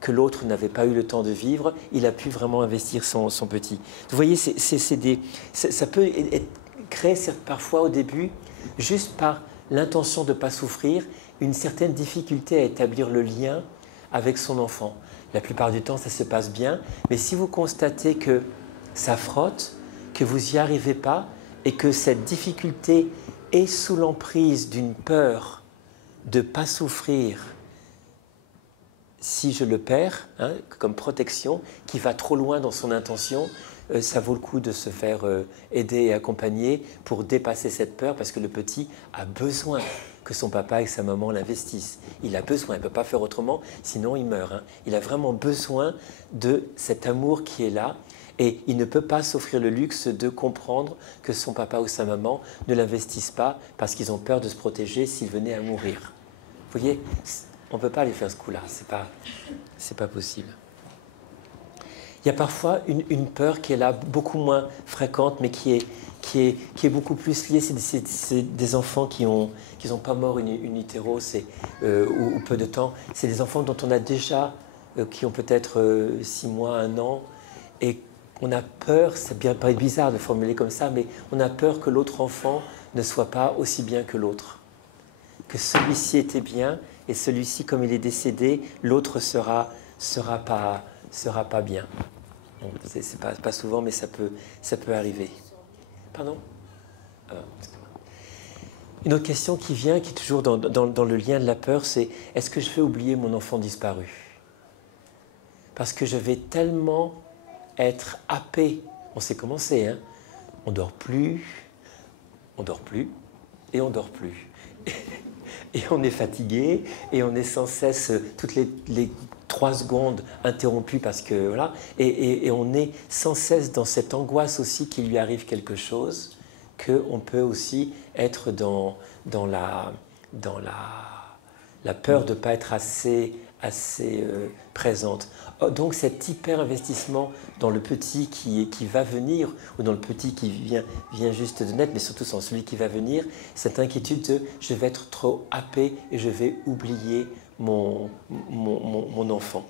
que l'autre n'avait pas eu le temps de vivre, il a pu vraiment investir son petit. Vous voyez, ça peut créer parfois au début, juste par l'intention de ne pas souffrir, une certaine difficulté à établir le lien avec son enfant. La plupart du temps, ça se passe bien, mais si vous constatez que ça frotte, que vous n'y arrivez pas, et que cette difficulté est sous l'emprise d'une peur de ne pas souffrir si je le perds, hein, comme protection, qui va trop loin dans son intention, ça vaut le coup de se faire aider et accompagner pour dépasser cette peur, parce que le petit a besoin que son papa et sa maman l'investissent. Il a besoin, il ne peut pas faire autrement, sinon il meurt. Hein. Il a vraiment besoin de cet amour qui est là, et il ne peut pas s'offrir le luxe de comprendre que son papa ou sa maman ne l'investissent pas parce qu'ils ont peur de se protéger s'il venait à mourir. Vous voyez, on ne peut pas aller faire ce coup-là, c'est pas possible. Il y a parfois une peur qui est là, beaucoup moins fréquente, mais qui est beaucoup plus liée. C'est des enfants qui n'ont pas mort in utero ou peu de temps. C'est des enfants dont on a déjà, qui ont peut-être 6 mois, 1 an, et on a peur, ça paraît bizarre de formuler comme ça, mais on a peur que l'autre enfant ne soit pas aussi bien que l'autre. Que celui-ci était bien, et celui-ci, comme il est décédé, l'autre sera pas bien. Bon, c'est pas souvent, mais ça peut arriver. Pardon ? Une autre question qui vient, qui est toujours dans le lien de la peur, c'est est-ce que je vais oublier mon enfant disparu ? Parce que je vais tellement être happé. On sait comment c'est, hein ? On dort plus, et on dort plus. Et on est fatigué, et on est sans cesse, toutes les 3 secondes interrompues parce que voilà, et on est sans cesse dans cette angoisse aussi qu'il lui arrive quelque chose, qu'on peut aussi être dans la peur de ne pas être assez présente. Donc cet hyper-investissement dans le petit qui va venir, ou dans le petit qui vient juste de naître, mais surtout dans celui qui va venir, cette inquiétude de « je vais être trop happé et je vais oublier mon enfant ».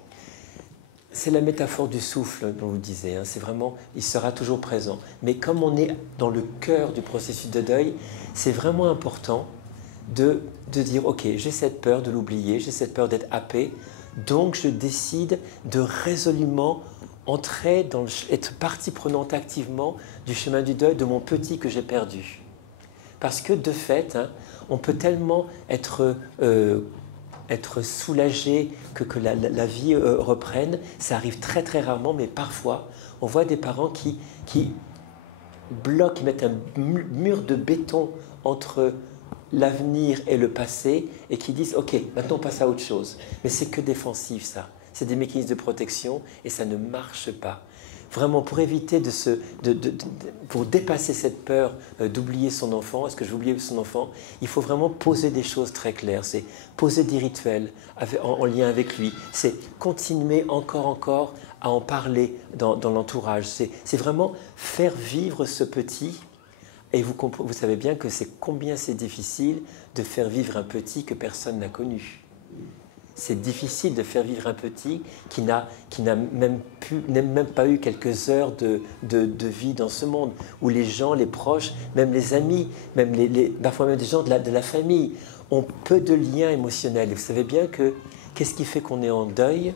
c'est la métaphore du souffle dont vous disiez, hein. C'est vraiment, il sera toujours présent. Mais comme on est dans le cœur du processus de deuil, c'est vraiment important de dire, ok, j'ai cette peur de l'oublier, j'ai cette peur d'être happé, donc je décide de résolument entrer être partie prenante activement du chemin du deuil de mon petit que j'ai perdu. Parce que de fait, hein, on peut tellement être soulagé que la vie reprenne. Ça arrive très très rarement, mais parfois, on voit des parents qui bloquent, qui mettent un mur de béton entre l'avenir et le passé et qui disent « Ok, maintenant on passe à autre chose ». Mais c'est que défensif ça. C'est des mécanismes de protection et ça ne marche pas. Vraiment, pour éviter pour dépasser cette peur d'oublier son enfant, est-ce que je vais oublier son enfant, il faut vraiment poser des choses très claires. C'est poser des rituels en lien avec lui. C'est continuer encore à en parler dans l'entourage. C'est vraiment faire vivre ce petit. Et vous savez bien que combien c'est difficile de faire vivre un petit que personne n'a connu. C'est difficile de faire vivre un petit qui n'a même pas eu quelques heures de vie dans ce monde, où les gens, les proches, même les amis, même parfois même des gens de la famille, ont peu de liens émotionnels. Et vous savez bien que qu'est-ce qui fait qu'on est en deuil?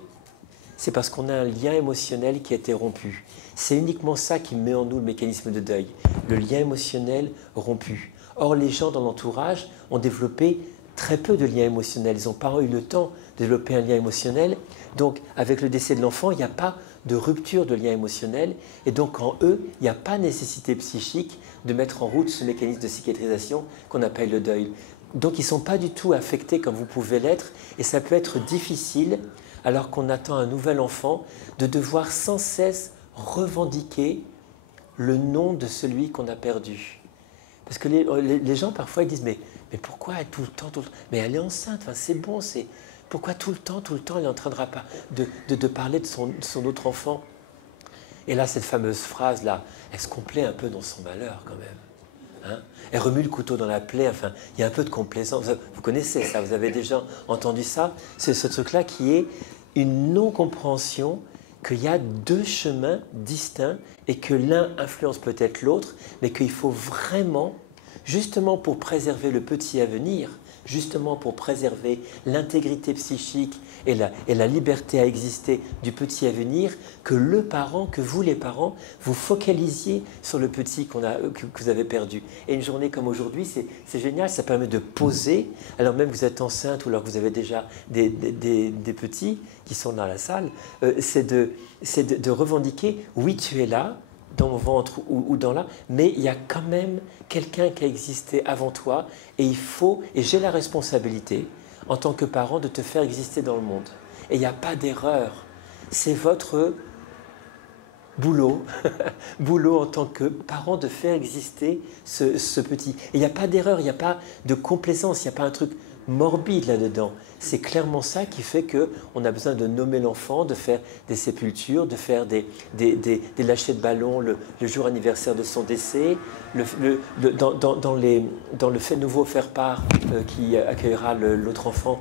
C'est parce qu'on a un lien émotionnel qui a été rompu. C'est uniquement ça qui met en nous le mécanisme de deuil, le lien émotionnel rompu. Or, les gens dans l'entourage ont développé très peu de liens émotionnels. Ils n'ont pas eu le temps de développer un lien émotionnel. Donc, avec le décès de l'enfant, il n'y a pas de rupture de lien émotionnel. Et donc, en eux, il n'y a pas nécessité psychique de mettre en route ce mécanisme de cicatrisation qu'on appelle le deuil. Donc, ils ne sont pas du tout affectés comme vous pouvez l'être. Et ça peut être difficile, alors qu'on attend un nouvel enfant, de devoir sans cesse revendiquer le nom de celui qu'on a perdu. Parce que les gens, parfois, ils disent « Mais pourquoi tout le temps Mais elle est enceinte, enfin, c'est bon, pourquoi tout le temps, elle est en train de parler de son autre enfant ?» Et là, cette fameuse phrase-là, elle se complaît un peu dans son malheur, quand même. Hein, elle remue le couteau dans la plaie, enfin, il y a un peu de complaisance. Vous connaissez ça, vous avez déjà entendu ça. C'est ce truc-là qui est une non-compréhension qu'il y a deux chemins distincts et que l'un influence peut-être l'autre, mais qu'il faut vraiment, justement pour préserver le petit à venir, justement pour préserver l'intégrité psychique et la liberté à exister du petit à venir, que le parent, que vous les parents, vous focalisiez sur le petit que vous avez perdu. Et une journée comme aujourd'hui, c'est génial, ça permet de poser, alors même que vous êtes enceinte ou alors que vous avez déjà des petits qui sont dans la salle, c'est de revendiquer, oui tu es là, dans mon ventre ou dans là, mais il y a quand même quelqu'un qui a existé avant toi et j'ai la responsabilité en tant que parent de te faire exister dans le monde. Et il n'y a pas d'erreur. C'est votre boulot, boulot en tant que parent de faire exister ce petit. Et il n'y a pas d'erreur, il n'y a pas de complaisance, il n'y a pas un truc morbide là-dedans. C'est clairement ça qui fait qu'on a besoin de nommer l'enfant, de faire des sépultures, de faire des lâchers de ballon le jour anniversaire de son décès, dans le fait nouveau faire-part qui accueillera l'autre enfant.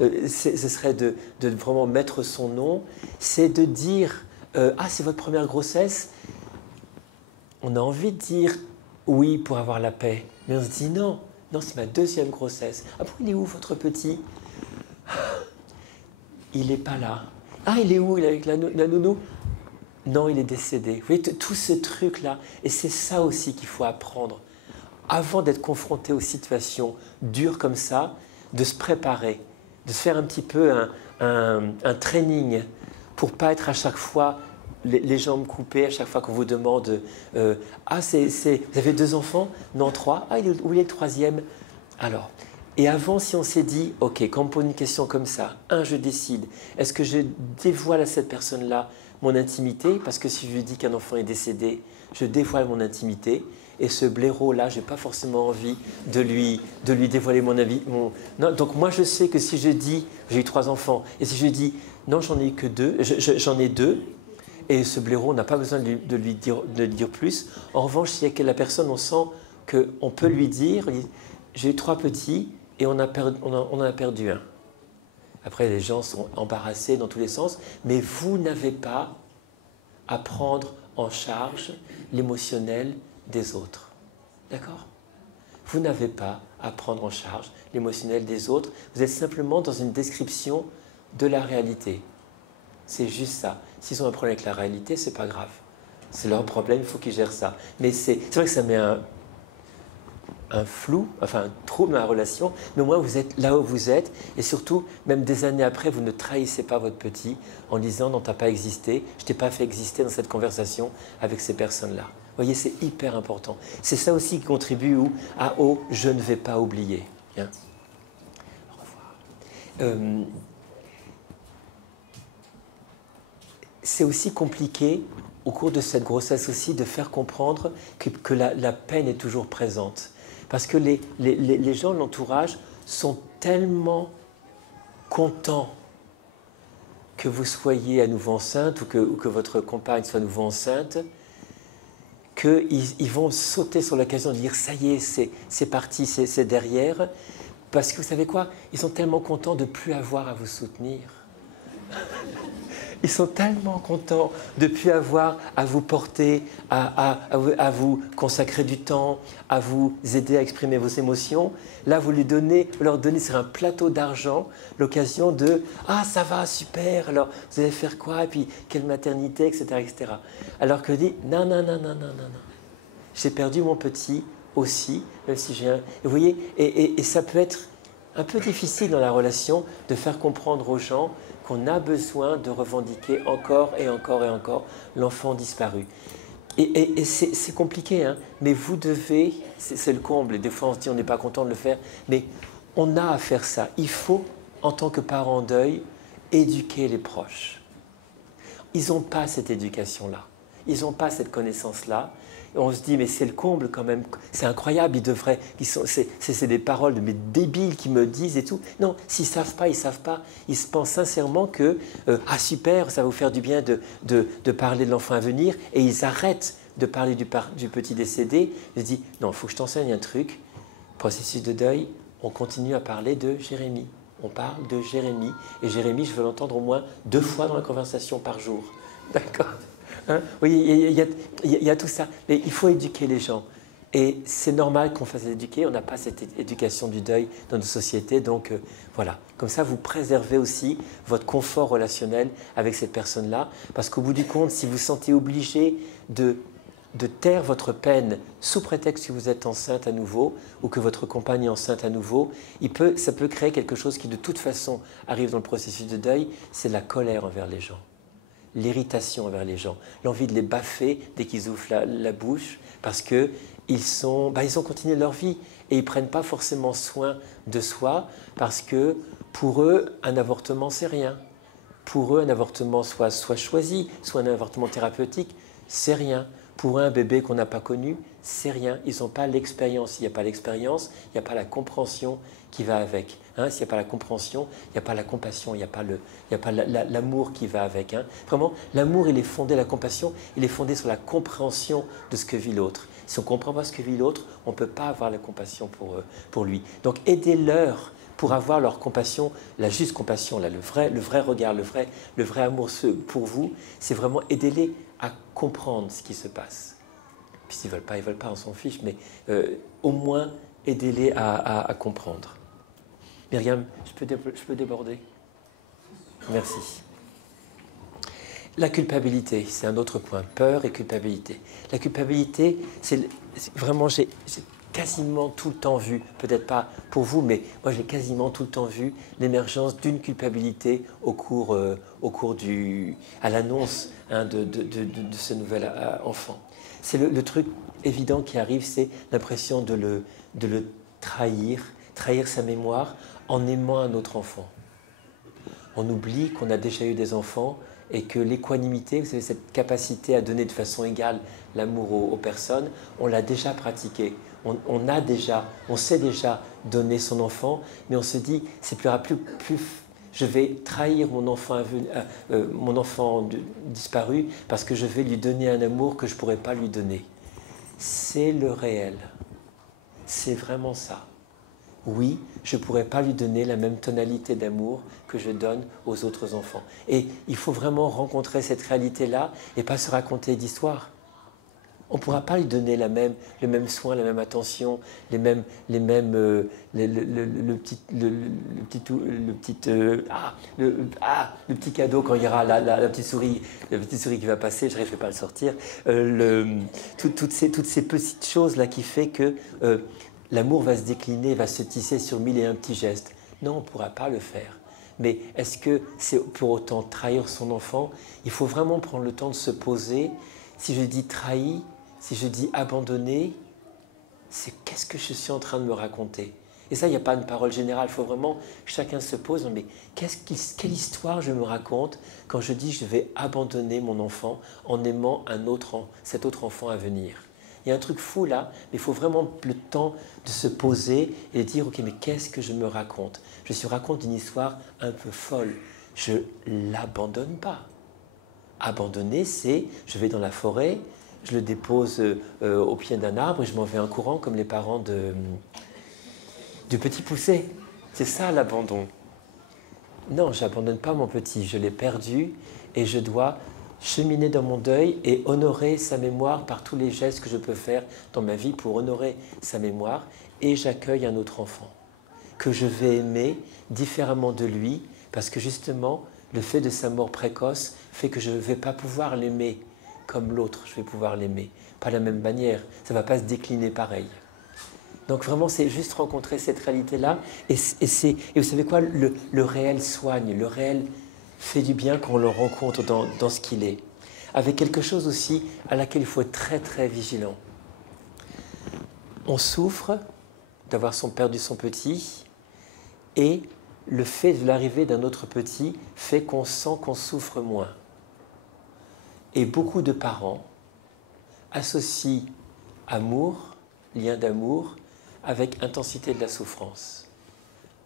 Ce serait de vraiment mettre son nom, c'est de dire ah, c'est votre première grossesse. On a envie de dire oui pour avoir la paix, mais on se dit non. Non, c'est ma deuxième grossesse. Ah bon, il est où votre petit? Il n'est pas là. Ah, il est où? Il est avec la nounou? Non, il est décédé. Vous voyez, tous ces trucs-là. Et c'est ça aussi qu'il faut apprendre. Avant d'être confronté aux situations dures comme ça, de se préparer, de se faire un petit peu un training pour ne pas être à chaque fois les jambes coupées, à chaque fois qu'on vous demande ah, vous avez 2 enfants? Non, 3. Ah, où est le 3e? Alors, et avant, si on s'est dit, ok, quand on me pose une question comme ça, je décide, est-ce que je dévoile à cette personne-là mon intimité? Parce que si je lui dis qu'un enfant est décédé, je dévoile mon intimité. Et ce blaireau-là, je n'ai pas forcément envie de lui dévoiler mon avis. Non, donc moi, je sais que si je dis, j'ai eu 3 enfants, et si je dis, non, j'en ai que 2, j'en ai 2, et ce blaireau, on n'a pas besoin de lui dire plus. En revanche, s'il y a la personne, on sent qu'on peut lui dire, j'ai eu 3 petits et on en a perdu un. Après, les gens sont embarrassés dans tous les sens, mais vous n'avez pas à prendre en charge l'émotionnel des autres. D'accord? Vous n'avez pas à prendre en charge l'émotionnel des autres. Vous êtes simplement dans une description de la réalité. C'est juste ça. S'ils ont un problème avec la réalité, c'est pas grave. C'est leur problème, il faut qu'ils gèrent ça. Mais c'est vrai que ça met un flou, enfin un trouble dans la relation, mais au moins vous êtes là où vous êtes, et surtout, même des années après, vous ne trahissez pas votre petit en disant non, t'as pas existé, je t'ai pas fait exister dans cette conversation avec ces personnes-là. Vous voyez, c'est hyper important. C'est ça aussi qui contribue au je ne vais pas oublier. Bien. Au revoir. C'est aussi compliqué au cours de cette grossesse aussi de faire comprendre que la peine est toujours présente. Parce que les gens de l'entourage sont tellement contents que vous soyez à nouveau enceinte ou que votre compagne soit à nouveau enceinte, qu'ils vont sauter sur l'occasion de dire « ça y est, c'est parti, c'est derrière ». Parce que vous savez quoi? Ils sont tellement contents de ne plus avoir à vous soutenir. Ils sont tellement contents de ne plus avoir à vous porter, à vous consacrer du temps, à vous aider à exprimer vos émotions. Là, vous leur donnez sur un plateau d'argent l'occasion de « Ah, ça va, super, alors vous allez faire quoi? Et puis, quelle maternité, etc. etc. » Alors que dit « Non, non, non, non, non, non, non. J'ai perdu mon petit aussi, même si j'ai un... » Vous voyez, et ça peut être un peu difficile dans la relation de faire comprendre aux gens qu'on a besoin de revendiquer encore et encore et encore l'enfant disparu. Et c'est compliqué, hein, mais vous devez, c'est le comble, et des fois on se dit on n'est pas content de le faire, mais on a à faire ça. Il faut, en tant que parent en deuil, éduquer les proches. Ils n'ont pas cette éducation-là, ils n'ont pas cette connaissance-là. On se dit, mais c'est le comble quand même, c'est incroyable, c'est des paroles de mes débiles qui me disent et tout. Non, s'ils ne savent pas, ils ne savent pas. Ils se pensent sincèrement que, ah super, ça va vous faire du bien de parler de l'enfant à venir, et ils arrêtent de parler du petit décédé. Ils se disent, non, il faut que je t'enseigne un truc, processus de deuil, on continue à parler de Jérémie. On parle de Jérémie, et Jérémie, je veux l'entendre au moins 2 fois dans la conversation par jour. D'accord? Hein? Oui, il y a tout ça. Mais il faut éduquer les gens. Et c'est normal qu'on fasse éduquer. On n'a pas cette éducation du deuil dans nos sociétés. Donc voilà. Comme ça, vous préservez aussi votre confort relationnel avec cette personne-là. Parce qu'au bout du compte, si vous vous sentez obligé de taire votre peine sous prétexte que vous êtes enceinte à nouveau ou que votre compagne est enceinte à nouveau, ça peut créer quelque chose qui de toute façon arrive dans le processus de deuil, c'est la colère envers les gens. L'irritation envers les gens, l'envie de les baffer dès qu'ils ouvrent la bouche, parce qu'ils ont continué leur vie et ils ne prennent pas forcément soin de soi, parce que pour eux, un avortement, c'est rien. Pour eux, un avortement soit choisi, soit un avortement thérapeutique, c'est rien. Pour un bébé qu'on n'a pas connu, c'est rien. Ils n'ont pas l'expérience. Il n'y a pas l'expérience, il n'y a pas la compréhension qui va avec. Hein, s'il n'y a pas la compréhension, il n'y a pas la compassion, il n'y a pas l'amour qui va avec. Hein. Vraiment, l'amour, il est fondé, la compassion, il est fondé sur la compréhension de ce que vit l'autre. Si on ne comprend pas ce que vit l'autre, on ne peut pas avoir la compassion pour lui. Donc, aidez-leur pour avoir leur compassion, la juste compassion, là, le vrai regard, le vrai amour pour vous, c'est vraiment aider-les à comprendre ce qui se passe. Puis s'ils ne veulent pas, on s'en fiche, mais au moins aidez-les à comprendre. Myriam, je peux déborder? Merci. La culpabilité, c'est un autre point. Peur et culpabilité. La culpabilité, c'est vraiment, j'ai quasiment tout le temps vu, peut-être pas pour vous, mais moi j'ai quasiment tout le temps vu l'émergence d'une culpabilité à l'annonce de ce nouvel enfant. C'est le truc évident qui arrive, c'est l'impression de le trahir sa mémoire en aimant un autre enfant. On oublie qu'on a déjà eu des enfants et que l'équanimité, vous savez, cette capacité à donner de façon égale l'amour aux personnes, on l'a déjà pratiquée. On sait déjà donner son enfant, mais on se dit, c'est plus je vais trahir mon enfant disparu parce que je vais lui donner un amour que je ne pourrais pas lui donner. C'est le réel. C'est vraiment ça. oui, je ne pourrais pas lui donner la même tonalité d'amour que je donne aux autres enfants. Et il faut vraiment rencontrer cette réalité-là et pas se raconter d'histoires. On ne pourra pas lui donner le même soin, la même attention, le petit cadeau quand il y aura la petite souris qui va passer, je n'arriverai pas à le sortir. Toutes ces petites choses-là qui fait que l'amour va se décliner, va se tisser sur 1001 petits gestes. Non, on ne pourra pas le faire. Mais est-ce que c'est pour autant trahir son enfant? Il faut vraiment prendre le temps de se poser. Si je dis trahi, si je dis abandonner, c'est qu'est-ce que je suis en train de me raconter? Et ça, il n'y a pas une parole générale. Il faut vraiment que chacun se pose. Mais quelle histoire je me raconte quand je dis je vais abandonner mon enfant en aimant cet autre enfant à venir? Il y a un truc fou là, mais il faut vraiment le temps de se poser et de dire ok, mais qu'est-ce que je me raconte? Je me raconte une histoire un peu folle. Je ne l'abandonne pas. Abandonner, c'est je vais dans la forêt, je le dépose au pied d'un arbre et je m'en vais en courant comme les parents du petit poucet. C'est ça l'abandon. Non, je n'abandonne pas mon petit, je l'ai perdu et je dois cheminer dans mon deuil et honorer sa mémoire par tous les gestes que je peux faire dans ma vie pour honorer sa mémoire. Et j'accueille un autre enfant que je vais aimer différemment de lui parce que justement, le fait de sa mort précoce fait que je ne vais pas pouvoir l'aimer comme l'autre, je vais pouvoir l'aimer. Pas de la même manière, ça ne va pas se décliner pareil. Donc vraiment, c'est juste rencontrer cette réalité-là. Et vous savez quoi, le réel soigne, le réel fait du bien quand on le rencontre dans ce qu'il est. Avec quelque chose aussi à laquelle il faut être très très vigilant. On souffre d'avoir perdu son petit et le fait de l'arrivée d'un autre petit fait qu'on sent qu'on souffre moins. Et beaucoup de parents associent amour, lien d'amour, avec intensité de la souffrance.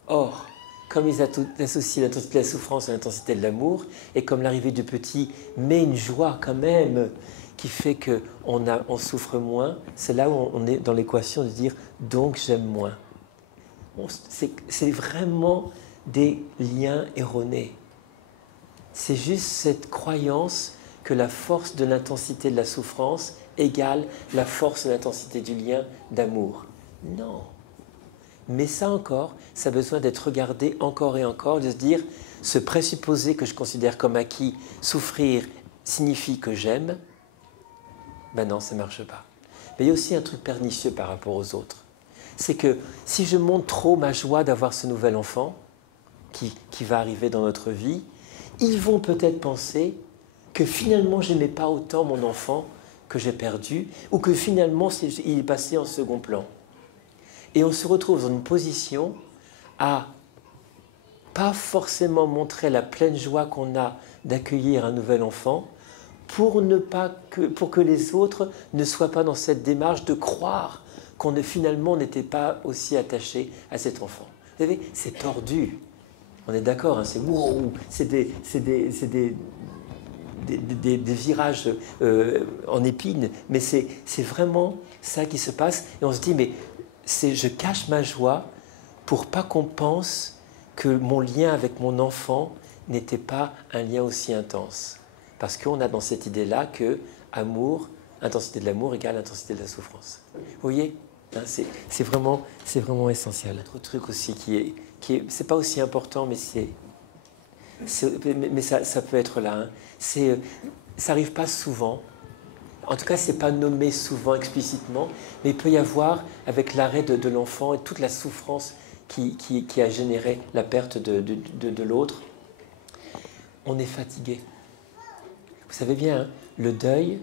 Or, comme ils associent l'intensité de la souffrance à l'intensité de l'amour, et comme l'arrivée du petit met une joie quand même qui fait qu'on souffre moins, c'est là où on est dans l'équation de dire « donc j'aime moins ». C'est vraiment des liens erronés. C'est juste cette croyance que la force de l'intensité de la souffrance égale la force de l'intensité du lien d'amour. Non. Mais ça encore, ça a besoin d'être regardé encore et encore, de se dire, ce présupposé que je considère comme acquis, souffrir signifie que j'aime, ben non, ça ne marche pas. Mais il y a aussi un truc pernicieux par rapport aux autres. C'est que si je montre trop ma joie d'avoir ce nouvel enfant qui va arriver dans notre vie, ils vont peut-être penser que finalement je n'aimais pas autant mon enfant que j'ai perdu, ou que finalement il est passé en second plan. Et on se retrouve dans une position à pas forcément montrer la pleine joie qu'on a d'accueillir un nouvel enfant pour que les autres ne soient pas dans cette démarche de croire qu'on finalement n'était pas aussi attaché à cet enfant. Vous savez, c'est tordu. On est d'accord, hein, c'est wow, c'est des virages en épines, mais c'est vraiment ça qui se passe. Et on se dit, mais je cache ma joie pour pas qu'on pense que mon lien avec mon enfant n'était pas un lien aussi intense. Parce qu'on a dans cette idée-là que amour, intensité de l'amour égale intensité de la souffrance. Vous voyez, hein, c'est vraiment essentiel. Un autre truc aussi qui est c'est pas aussi important, mais ça peut être là. Hein. Ça n'arrive pas souvent. En tout cas, ce n'est pas nommé souvent explicitement, mais il peut y avoir, avec l'arrêt de l'enfant et toute la souffrance qui a généré la perte de l'autre, on est fatigué. Vous savez bien, hein, le deuil,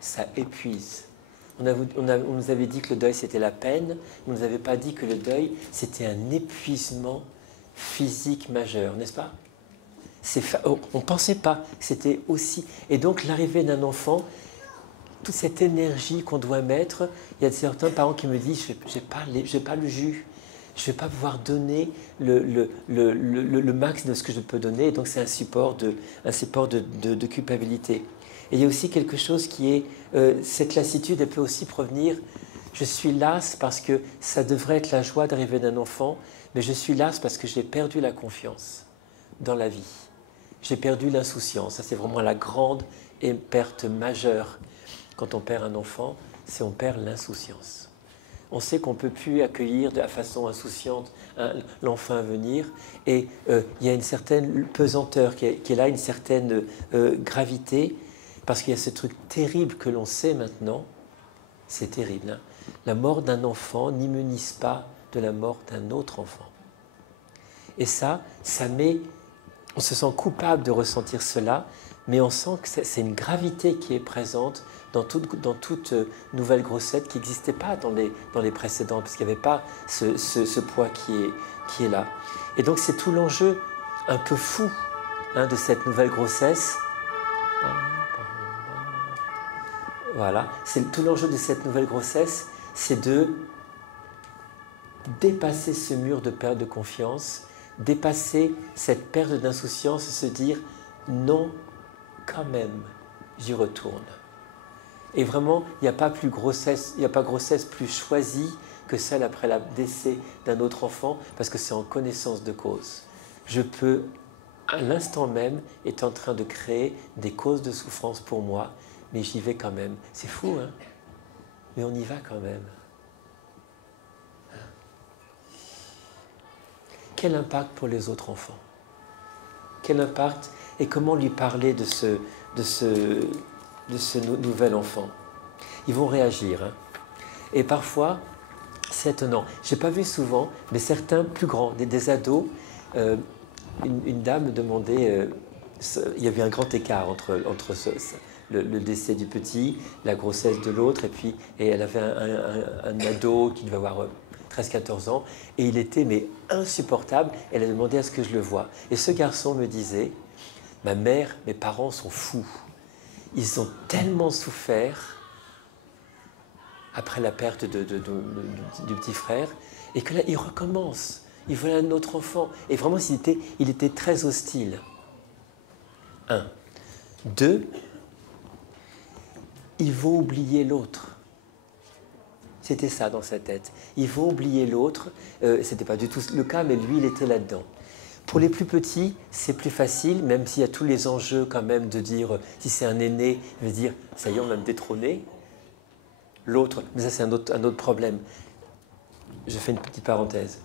ça épuise. On nous avait dit que le deuil, c'était la peine, mais on ne nous avait pas dit que le deuil, c'était un épuisement physique majeur, n'est-ce pas? On ne pensait pas que c'était aussi... Et donc, l'arrivée d'un enfant, toute cette énergie qu'on doit mettre, il y a certains parents qui me disent « je n'ai pas le jus, je ne vais pas pouvoir donner le max de ce que je peux donner. » Et donc, c'est un support de culpabilité. Et il y a aussi quelque chose qui est... cette lassitude, elle peut aussi provenir... Je suis lasse parce que ça devrait être la joie d'arriver d'un enfant, mais je suis lasse parce que j'ai perdu la confiance dans la vie. J'ai perdu l'insouciance. Ça, c'est vraiment la grande perte majeure. Quand on perd un enfant, c'est on perd l'insouciance. On sait qu'on ne peut plus accueillir de façon insouciante l'enfant à venir. Et il y a une certaine pesanteur qui est là, une certaine gravité, parce qu'il y a ce truc terrible que l'on sait maintenant. C'est terrible, hein. La mort d'un enfant n'immunise pas de la mort d'un autre enfant. Et ça met... On se sent coupable de ressentir cela, mais on sent que c'est une gravité qui est présente dans toute nouvelle grossesse qui n'existait pas dans les précédentes, parce qu'il n'y avait pas ce poids qui est là. Et donc c'est tout l'enjeu un peu fou, hein, de cette nouvelle grossesse. Voilà, c'est tout l'enjeu de cette nouvelle grossesse, c'est de dépasser ce mur de perte de confiance, dépasser cette perte d'insouciance et se dire non, quand même, j'y retourne. Et vraiment, il n'y a pas grossesse plus choisie que celle après le décès d'un autre enfant, parce que c'est en connaissance de cause. Je peux, à l'instant même, être en train de créer des causes de souffrance pour moi, mais j'y vais quand même. C'est fou, hein? Mais on y va quand même. Quel impact pour les autres enfants? Quel impact et comment lui parler de ce nouvel enfant? Ils vont réagir, hein? Et parfois, c'est étonnant. Je n'ai pas vu souvent, mais certains plus grands, des ados, une dame me demandait, il y avait un grand écart entre le décès du petit, la grossesse de l'autre, et elle avait un ado qui devait avoir 13-14 ans, et il était mais insupportable. Elle a demandé à ce que je le voie. Et ce garçon me disait, ma mère, mes parents sont fous. Ils ont tellement souffert après la perte du petit frère, et que là, ils recommencent. Ils veulent un autre enfant. Et vraiment, il était très hostile. 1. 2, ils vont oublier l'autre. C'était ça dans sa tête. Ils vont oublier l'autre. Ce n'était pas du tout le cas, mais lui, il était là-dedans. Pour les plus petits, c'est plus facile, même s'il y a tous les enjeux quand même de dire, si c'est un aîné, il va dire, ça y est, on va me détrôner. L'autre, mais ça c'est un autre problème. Je fais une petite parenthèse.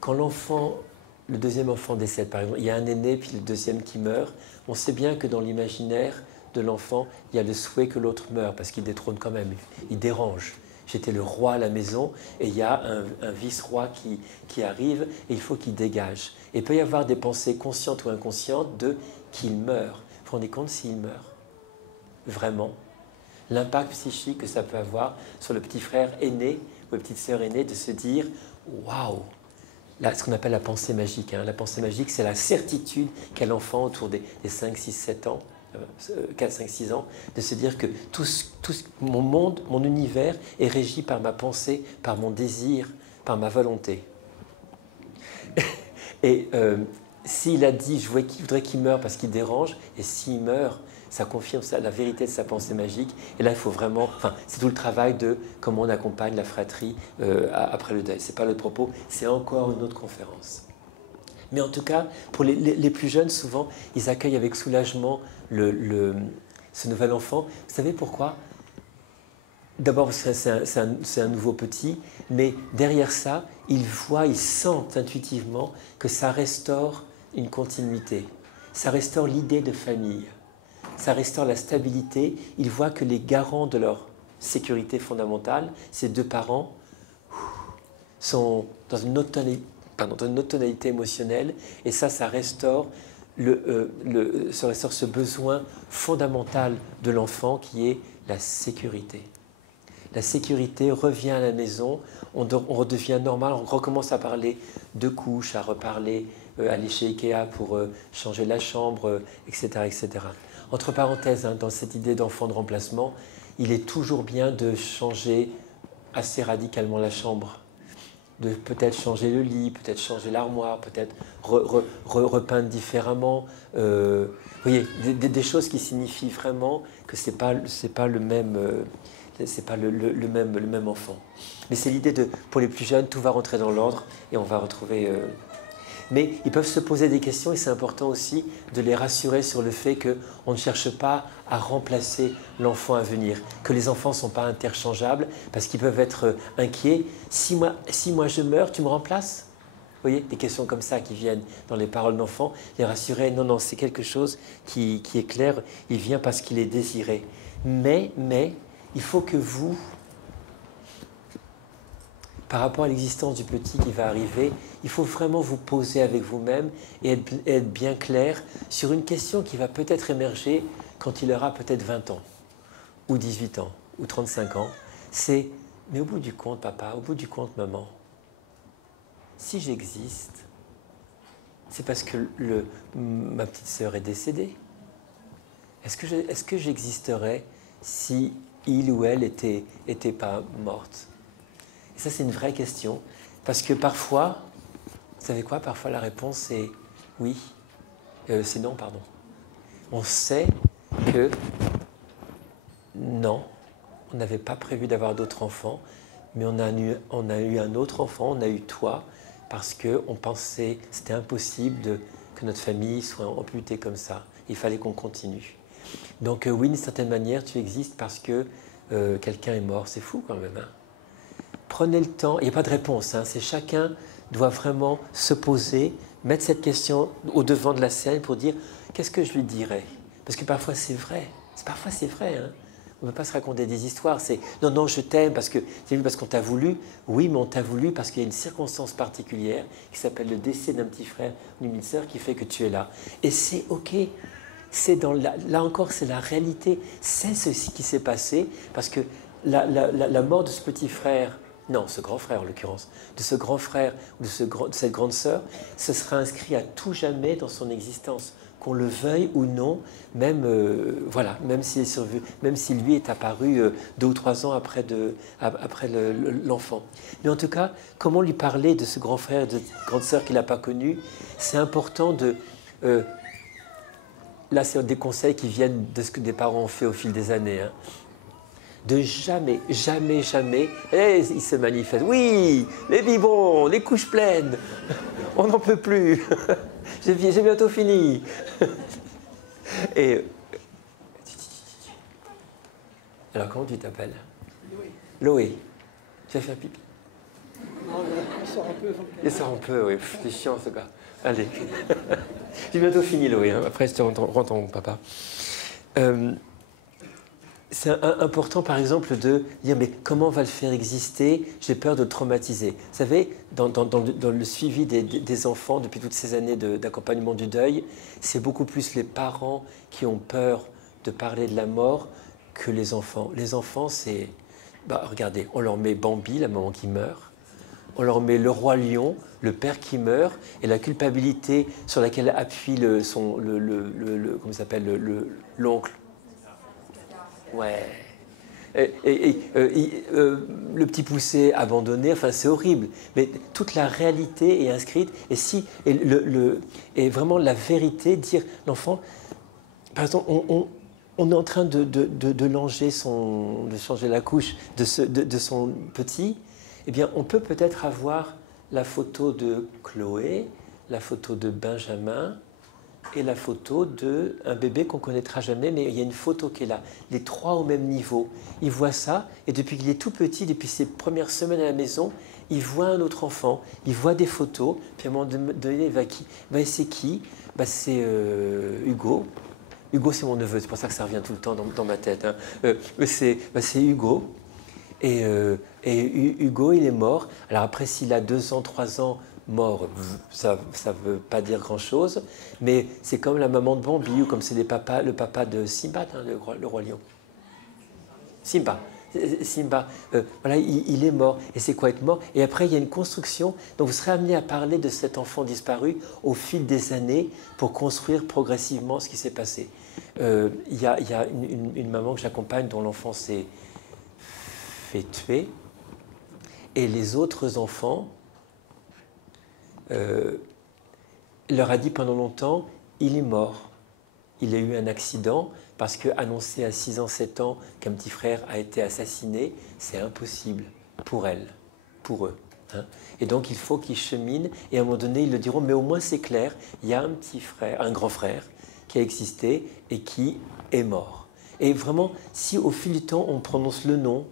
Quand le deuxième enfant décède, par exemple, il y a un aîné puis le deuxième qui meurt, on sait bien que dans l'imaginaire de l'enfant, il y a le souhait que l'autre meure, parce qu'il détrône quand même, il dérange. J'étais le roi à la maison, et il y a un vice-roi qui arrive, et il faut qu'il dégage. Et il peut y avoir des pensées conscientes ou inconscientes de qu'il meurt. Vous vous rendez compte s'il meurt? Vraiment? L'impact psychique que ça peut avoir sur le petit frère aîné ou la petite sœur aînée de se dire « Waouh !» Là, ce qu'on appelle la pensée magique. Hein. La pensée magique, c'est la certitude qu'a l'enfant autour des 5, 6, 7 ans, 4, 5, 6 ans, de se dire que tout mon monde, mon univers est régi par ma pensée, par mon désir, par ma volonté. Et s'il a dit « Je voudrais qu'il meure parce qu'il dérange », et s'il meurt, ça confirme la vérité de sa pensée magique. Et là, il faut vraiment... Enfin, c'est tout le travail de comment on accompagne la fratrie après le deuil. Ce n'est pas le propos, c'est encore une autre conférence. Mais en tout cas, pour les plus jeunes, souvent, ils accueillent avec soulagement ce nouvel enfant. Vous savez pourquoi? D'abord, c'est un nouveau petit, mais derrière ça, ils sentent intuitivement que ça restaure une continuité. Ça restaure l'idée de famille. Ça restaure la stabilité. Ils voient que les garants de leur sécurité fondamentale, ces deux parents, sont dans une autre tonalité émotionnelle, et ça restaure ce besoin fondamental de l'enfant qui est la sécurité. La sécurité revient à la maison, on redevient normal, on recommence à parler de couches, à reparler, aller chez Ikea pour changer la chambre, etc., etc. Entre parenthèses, hein, dans cette idée d'enfant de remplacement, il est toujours bien de changer assez radicalement la chambre, de peut-être changer le lit, peut-être changer l'armoire, peut-être repeindre différemment. Vous voyez, des choses qui signifient vraiment que ce n'est pas le même, c'est pas le même enfant. Mais c'est l'idée de, pour les plus jeunes, tout va rentrer dans l'ordre et on va retrouver... Mais ils peuvent se poser des questions et c'est important aussi de les rassurer sur le fait qu'on ne cherche pas à remplacer l'enfant à venir, que les enfants ne sont pas interchangeables parce qu'ils peuvent être inquiets. Si moi je meurs, tu me remplaces ? Vous voyez, des questions comme ça qui viennent dans les paroles d'enfants, les rassurer, non, non, c'est quelque chose qui est clair, il vient parce qu'il est désiré. Mais, il faut que vous, par rapport à l'existence du petit qui va arriver, il faut vraiment vous poser avec vous-même et être bien clair sur une question qui va peut-être émerger quand il aura peut-être 20 ans, ou 18 ans, ou 35 ans. C'est, mais au bout du compte, papa, au bout du compte, maman, si j'existe, c'est parce que ma petite sœur est décédée. Est-ce que j'existerais si il ou elle était pas morte? Et ça, c'est une vraie question. Parce que parfois, vous savez quoi? Parfois, la réponse est oui. C'est non, pardon. On sait que non, on n'avait pas prévu d'avoir d'autres enfants, mais on a eu un autre enfant, on a eu toi, parce qu'on pensait que c'était impossible que notre famille soit amputée comme ça. Il fallait qu'on continue. Donc oui, d'une certaine manière, tu existes parce que quelqu'un est mort. C'est fou quand même. Hein. Prenez le temps, il n'y a pas de réponse, hein, c'est chacun doit vraiment se poser, mettre cette question au devant de la scène pour dire qu'est-ce que je lui dirais? Parce que parfois c'est vrai, hein. On ne peut pas se raconter des histoires, c'est non, non, je t'aime parce qu'on t'a voulu. Oui, mais on t'a voulu parce qu'il y a une circonstance particulière qui s'appelle le décès d'un petit frère ou d'une petite sœur qui fait que tu es là. Et c'est OK. Là encore, c'est la réalité. C'est ceci qui s'est passé parce que la mort de ce petit frère, non, ce grand frère en l'occurrence, de ce grand frère ou de cette grande sœur, ce sera inscrit à tout jamais dans son existence. Qu'on le veuille ou non, même, voilà, même s'il lui est apparu 2 ou 3 ans après l'enfant. Mais en tout cas, comment lui parler de ce grand frère et de cette grande sœur qu'il n'a pas connu? C'est important de... là, c'est des conseils qui viennent de ce que des parents ont fait au fil des années. Hein. De jamais, jamais, jamais, et il se manifeste. Oui, les biberons, les couches pleines, on n'en peut plus. J'ai bientôt fini. Et alors, comment tu t'appelles? Loé. Loé. Tu vas faire pipi? Non, il sort un peu. Il sort un peu, oui. C'est chiant, ce gars. Allez. J'ai bientôt fini, Loé. Hein. Après, je te rends ton papa. C'est important, par exemple, de dire mais comment on va le faire exister? J'ai peur de le traumatiser. Vous savez, dans le suivi des enfants depuis toutes ces années d'accompagnement du deuil, c'est beaucoup plus les parents qui ont peur de parler de la mort que les enfants. Les enfants, c'est... Bah, regardez, on leur met Bambi, la maman qui meurt. On leur met le roi lion, le père qui meurt, et la culpabilité sur laquelle appuie comment s'appelle, l'oncle. Ouais. Le petit poussé abandonné, enfin c'est horrible. Mais toute la réalité est inscrite. Et vraiment la vérité, dire l'enfant, par exemple, on est en train de langer de changer la couche de son petit. Eh bien, on peut peut-être avoir la photo de Chloé, la photo de Benjamin, et la photo d'un bébé qu'on ne connaîtra jamais, mais il y a une photo qui est là, les 3 au même niveau. Il voit ça, et depuis qu'il est tout petit, depuis ses premières semaines à la maison, il voit un autre enfant, il voit des photos, puis à un moment donné, c'est qui? C'est Hugo. Hugo, c'est mon neveu, c'est pour ça que ça revient tout le temps dans ma tête. Hein. C'est Hugo. Et Hugo, il est mort. Alors après, s'il a 2 ans, 3 ans, mort, ça ne veut pas dire grand-chose, mais c'est comme la maman de Bambi ou comme c'est le papa de Simba, hein, le roi lion. Simba, voilà, il est mort. Et c'est quoi être mort? Et après, il y a une construction. Donc vous serez amené à parler de cet enfant disparu au fil des années pour construire progressivement ce qui s'est passé. Il y a une maman que j'accompagne dont l'enfant s'est fait tuer. Et les autres enfants... leur a dit pendant longtemps, il est mort. Il a eu un accident, parce que annoncer à 6 ans, 7 ans qu'un petit frère a été assassiné, c'est impossible pour elle, pour eux. Hein. Et donc il faut qu'ils cheminent, et à un moment donné, ils le diront, mais au moins c'est clair, il y a un petit frère, un grand frère qui a existé et qui est mort. Et vraiment, si au fil du temps, on prononce le nom,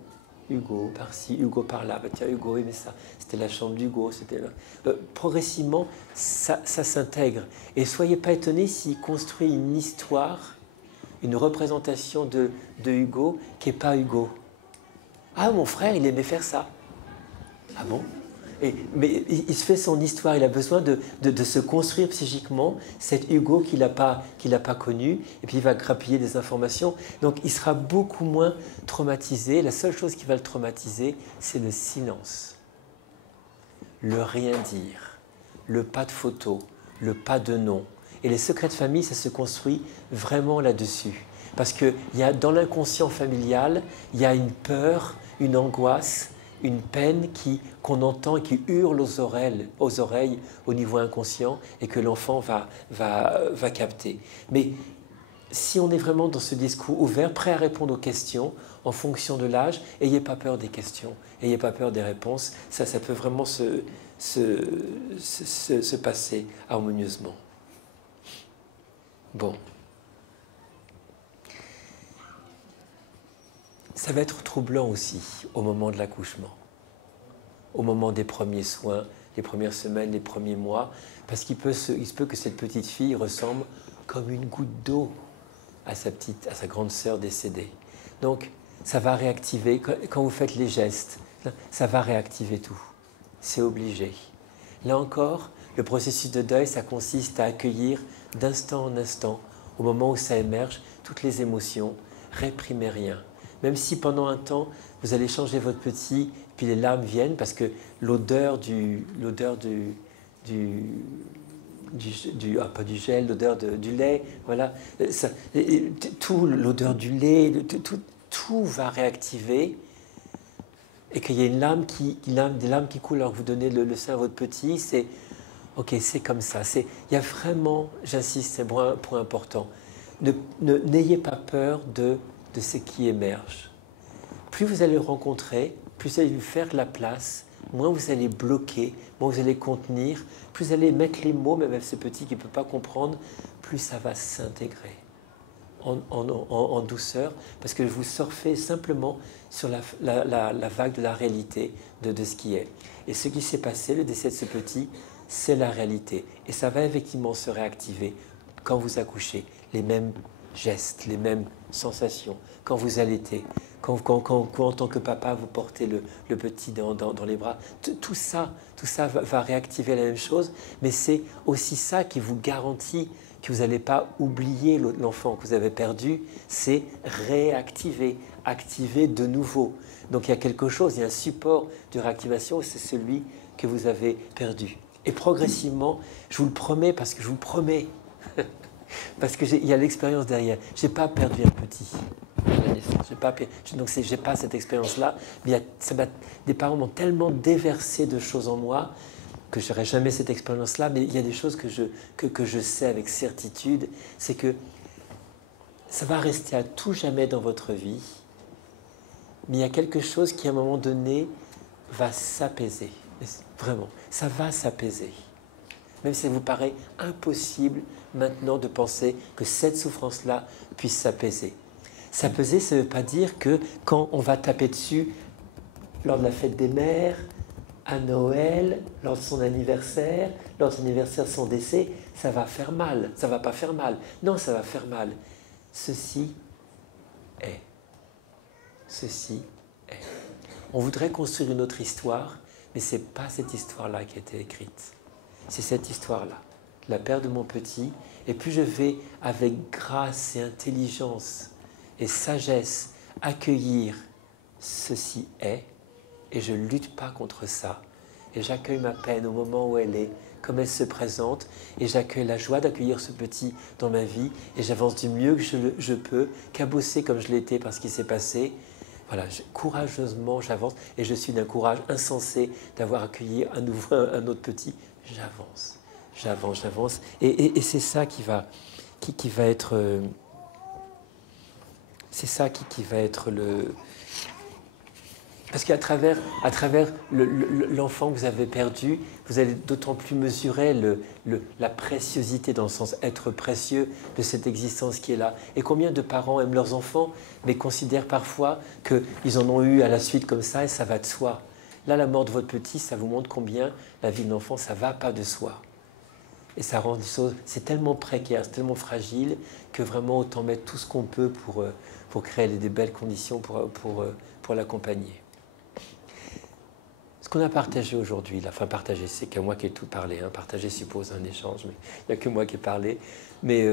Hugo par-ci, Hugo par-là, bah tiens, Hugo aimait ça, c'était la chambre d'Hugo, c'était là. Progressivement, ça s'intègre. Et soyez pas étonnés s'il construit une histoire, une représentation de Hugo qui n'est pas Hugo. Ah, mon frère, il aimait faire ça. Ah bon? Mais il se fait son histoire, il a besoin de se construire psychiquement cet Hugo qu'il n'a pas connu, et puis il va grappiller des informations. Donc il sera beaucoup moins traumatisé. La seule chose qui va le traumatiser, c'est le silence. Le rien dire, le pas de photo, le pas de nom. Et les secrets de famille, ça se construit vraiment là-dessus. Parce que dans l'inconscient familial, il y a une peur, une angoisse, une peine qu'on entend et qui hurle aux oreilles au niveau inconscient et que l'enfant va capter. Mais si on est vraiment dans ce discours ouvert, prêt à répondre aux questions en fonction de l'âge, n'ayez pas peur des questions, n'ayez pas peur des réponses, ça peut vraiment se passer harmonieusement. Bon. Ça va être troublant aussi au moment de l'accouchement, au moment des premiers soins, les premières semaines, les premiers mois, parce qu'il se peut que cette petite fille ressemble comme une goutte d'eau à sa grande sœur décédée. Donc, ça va réactiver, quand vous faites les gestes, ça va réactiver tout. C'est obligé. Là encore, le processus de deuil, ça consiste à accueillir d'instant en instant, au moment où ça émerge, toutes les émotions, réprimez rien. Même si pendant un temps, vous allez changer votre petit, puis les larmes viennent, parce que l'odeur pas du gel, l'odeur du lait, voilà, l'odeur du lait, tout va réactiver, et qu'il y a des larmes qui coulent alors que vous donnez le sein à votre petit, c'est ok, c'est comme ça. Il y a vraiment, j'insiste, c'est un point important, n'ayez pas peur de ce qui émerge. Plus vous allez le rencontrer, plus vous allez lui faire de la place, moins vous allez bloquer, moins vous allez contenir, plus vous allez mettre les mots, même avec ce petit qui ne peut pas comprendre, plus ça va s'intégrer en douceur, parce que vous surfez simplement sur la vague de la réalité de ce qui est. Et ce qui s'est passé, le décès de ce petit, c'est la réalité. Et ça va effectivement se réactiver quand vous accouchez. Les mêmes gestes, les mêmes sensations, quand vous allaitez, quand en tant que papa, vous portez le petit dans les bras. Tout ça va réactiver la même chose, mais c'est aussi ça qui vous garantit que vous n'allez pas oublier l'enfant que vous avez perdu, c'est réactiver, activer de nouveau. Donc il y a quelque chose, il y a un support de réactivation, c'est celui que vous avez perdu. Et progressivement, je vous le promets, parce que je vous le promets, parce qu'il y a l'expérience derrière. Je n'ai pas perdu un petit à la naissance. Donc je n'ai pas cette expérience-là. Mais des parents m'ont tellement déversé de choses en moi que je n'aurai jamais cette expérience-là. Mais il y a des choses que je sais avec certitude. C'est que ça va rester à tout jamais dans votre vie. Mais il y a quelque chose qui, à un moment donné, va s'apaiser. Vraiment, ça va s'apaiser. Même si ça vous paraît impossible maintenant de penser que cette souffrance-là puisse s'apaiser. S'apaiser, ça ne veut pas dire que quand on va taper dessus lors de la fête des mères, à Noël, lors de son anniversaire, lors de son anniversaire, son décès, ça va faire mal. Ça ne va pas faire mal. Non, ça va faire mal. Ceci est. Ceci est. On voudrait construire une autre histoire, mais ce n'est pas cette histoire-là qui a été écrite. C'est cette histoire-là, la perte de mon petit. Et plus je vais, avec grâce et intelligence et sagesse, accueillir ceci est, et je ne lutte pas contre ça, et j'accueille ma peine au moment où elle est, comme elle se présente, et j'accueille la joie d'accueillir ce petit dans ma vie, et j'avance du mieux que je peux, cabossé comme je l'étais par ce qui s'est passé. Voilà, courageusement j'avance, et je suis d'un courage insensé d'avoir accueilli à nouveau un autre petit. J'avance, et c'est ça qui va être c'est ça qui va être le... Parce qu'à travers l'enfant que vous avez perdu, vous allez d'autant plus mesurer la préciosité, dans le sens être précieux de cette existence qui est là. Et combien de parents aiment leurs enfants, mais considèrent parfois qu'ils en ont eu à la suite comme ça et ça va de soi. Là, la mort de votre petit, ça vous montre combien la vie de l'enfant, ça ne va pas de soi. Et ça rend des choses, c'est tellement précaire, c'est tellement fragile que vraiment autant mettre tout ce qu'on peut pour créer des belles conditions pour l'accompagner. Ce qu'on a partagé aujourd'hui, enfin partagé, c'est qu'à moi qui ai tout parlé, hein. Partager suppose un échange, mais il n'y a que moi qui ai parlé. Mais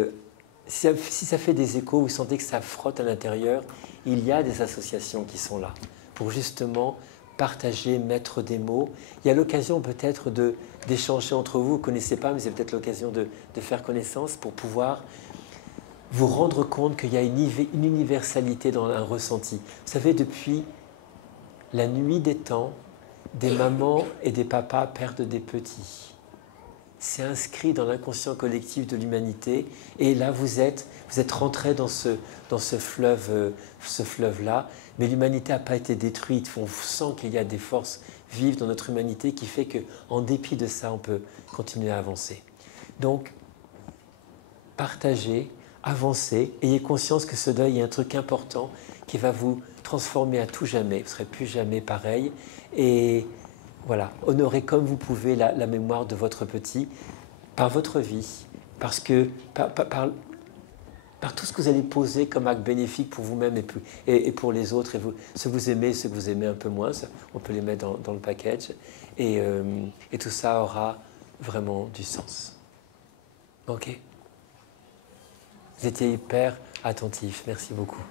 si ça fait des échos, vous sentez que ça frotte à l'intérieur, il y a des associations qui sont là pour justement partager, mettre des mots. Il y a l'occasion peut-être d'échanger entre vous, vous ne connaissez pas, mais c'est peut-être l'occasion de faire connaissance pour pouvoir vous rendre compte qu'il y a une universalité dans un ressenti. Vous savez, depuis la nuit des temps, des mamans et des papas perdent des petits. C'est inscrit dans l'inconscient collectif de l'humanité. Et là, vous êtes rentré dans ce fleuve-là. Mais l'humanité n'a pas été détruite. On sent qu'il y a des forces vives dans notre humanité qui fait qu'en dépit de ça, on peut continuer à avancer. Donc, partagez, avancez, ayez conscience que ce deuil est un truc important qui va vous transformer à tout jamais. Vous ne serez plus jamais pareil. Et voilà, honorez comme vous pouvez la mémoire de votre petit par votre vie, parce que par tout ce que vous allez poser comme acte bénéfique pour vous-même et pour les autres, et ceux que vous aimez, ceux que vous aimez un peu moins, on peut les mettre dans le package, et tout ça aura vraiment du sens. Ok ? Vous étiez hyper attentifs, merci beaucoup.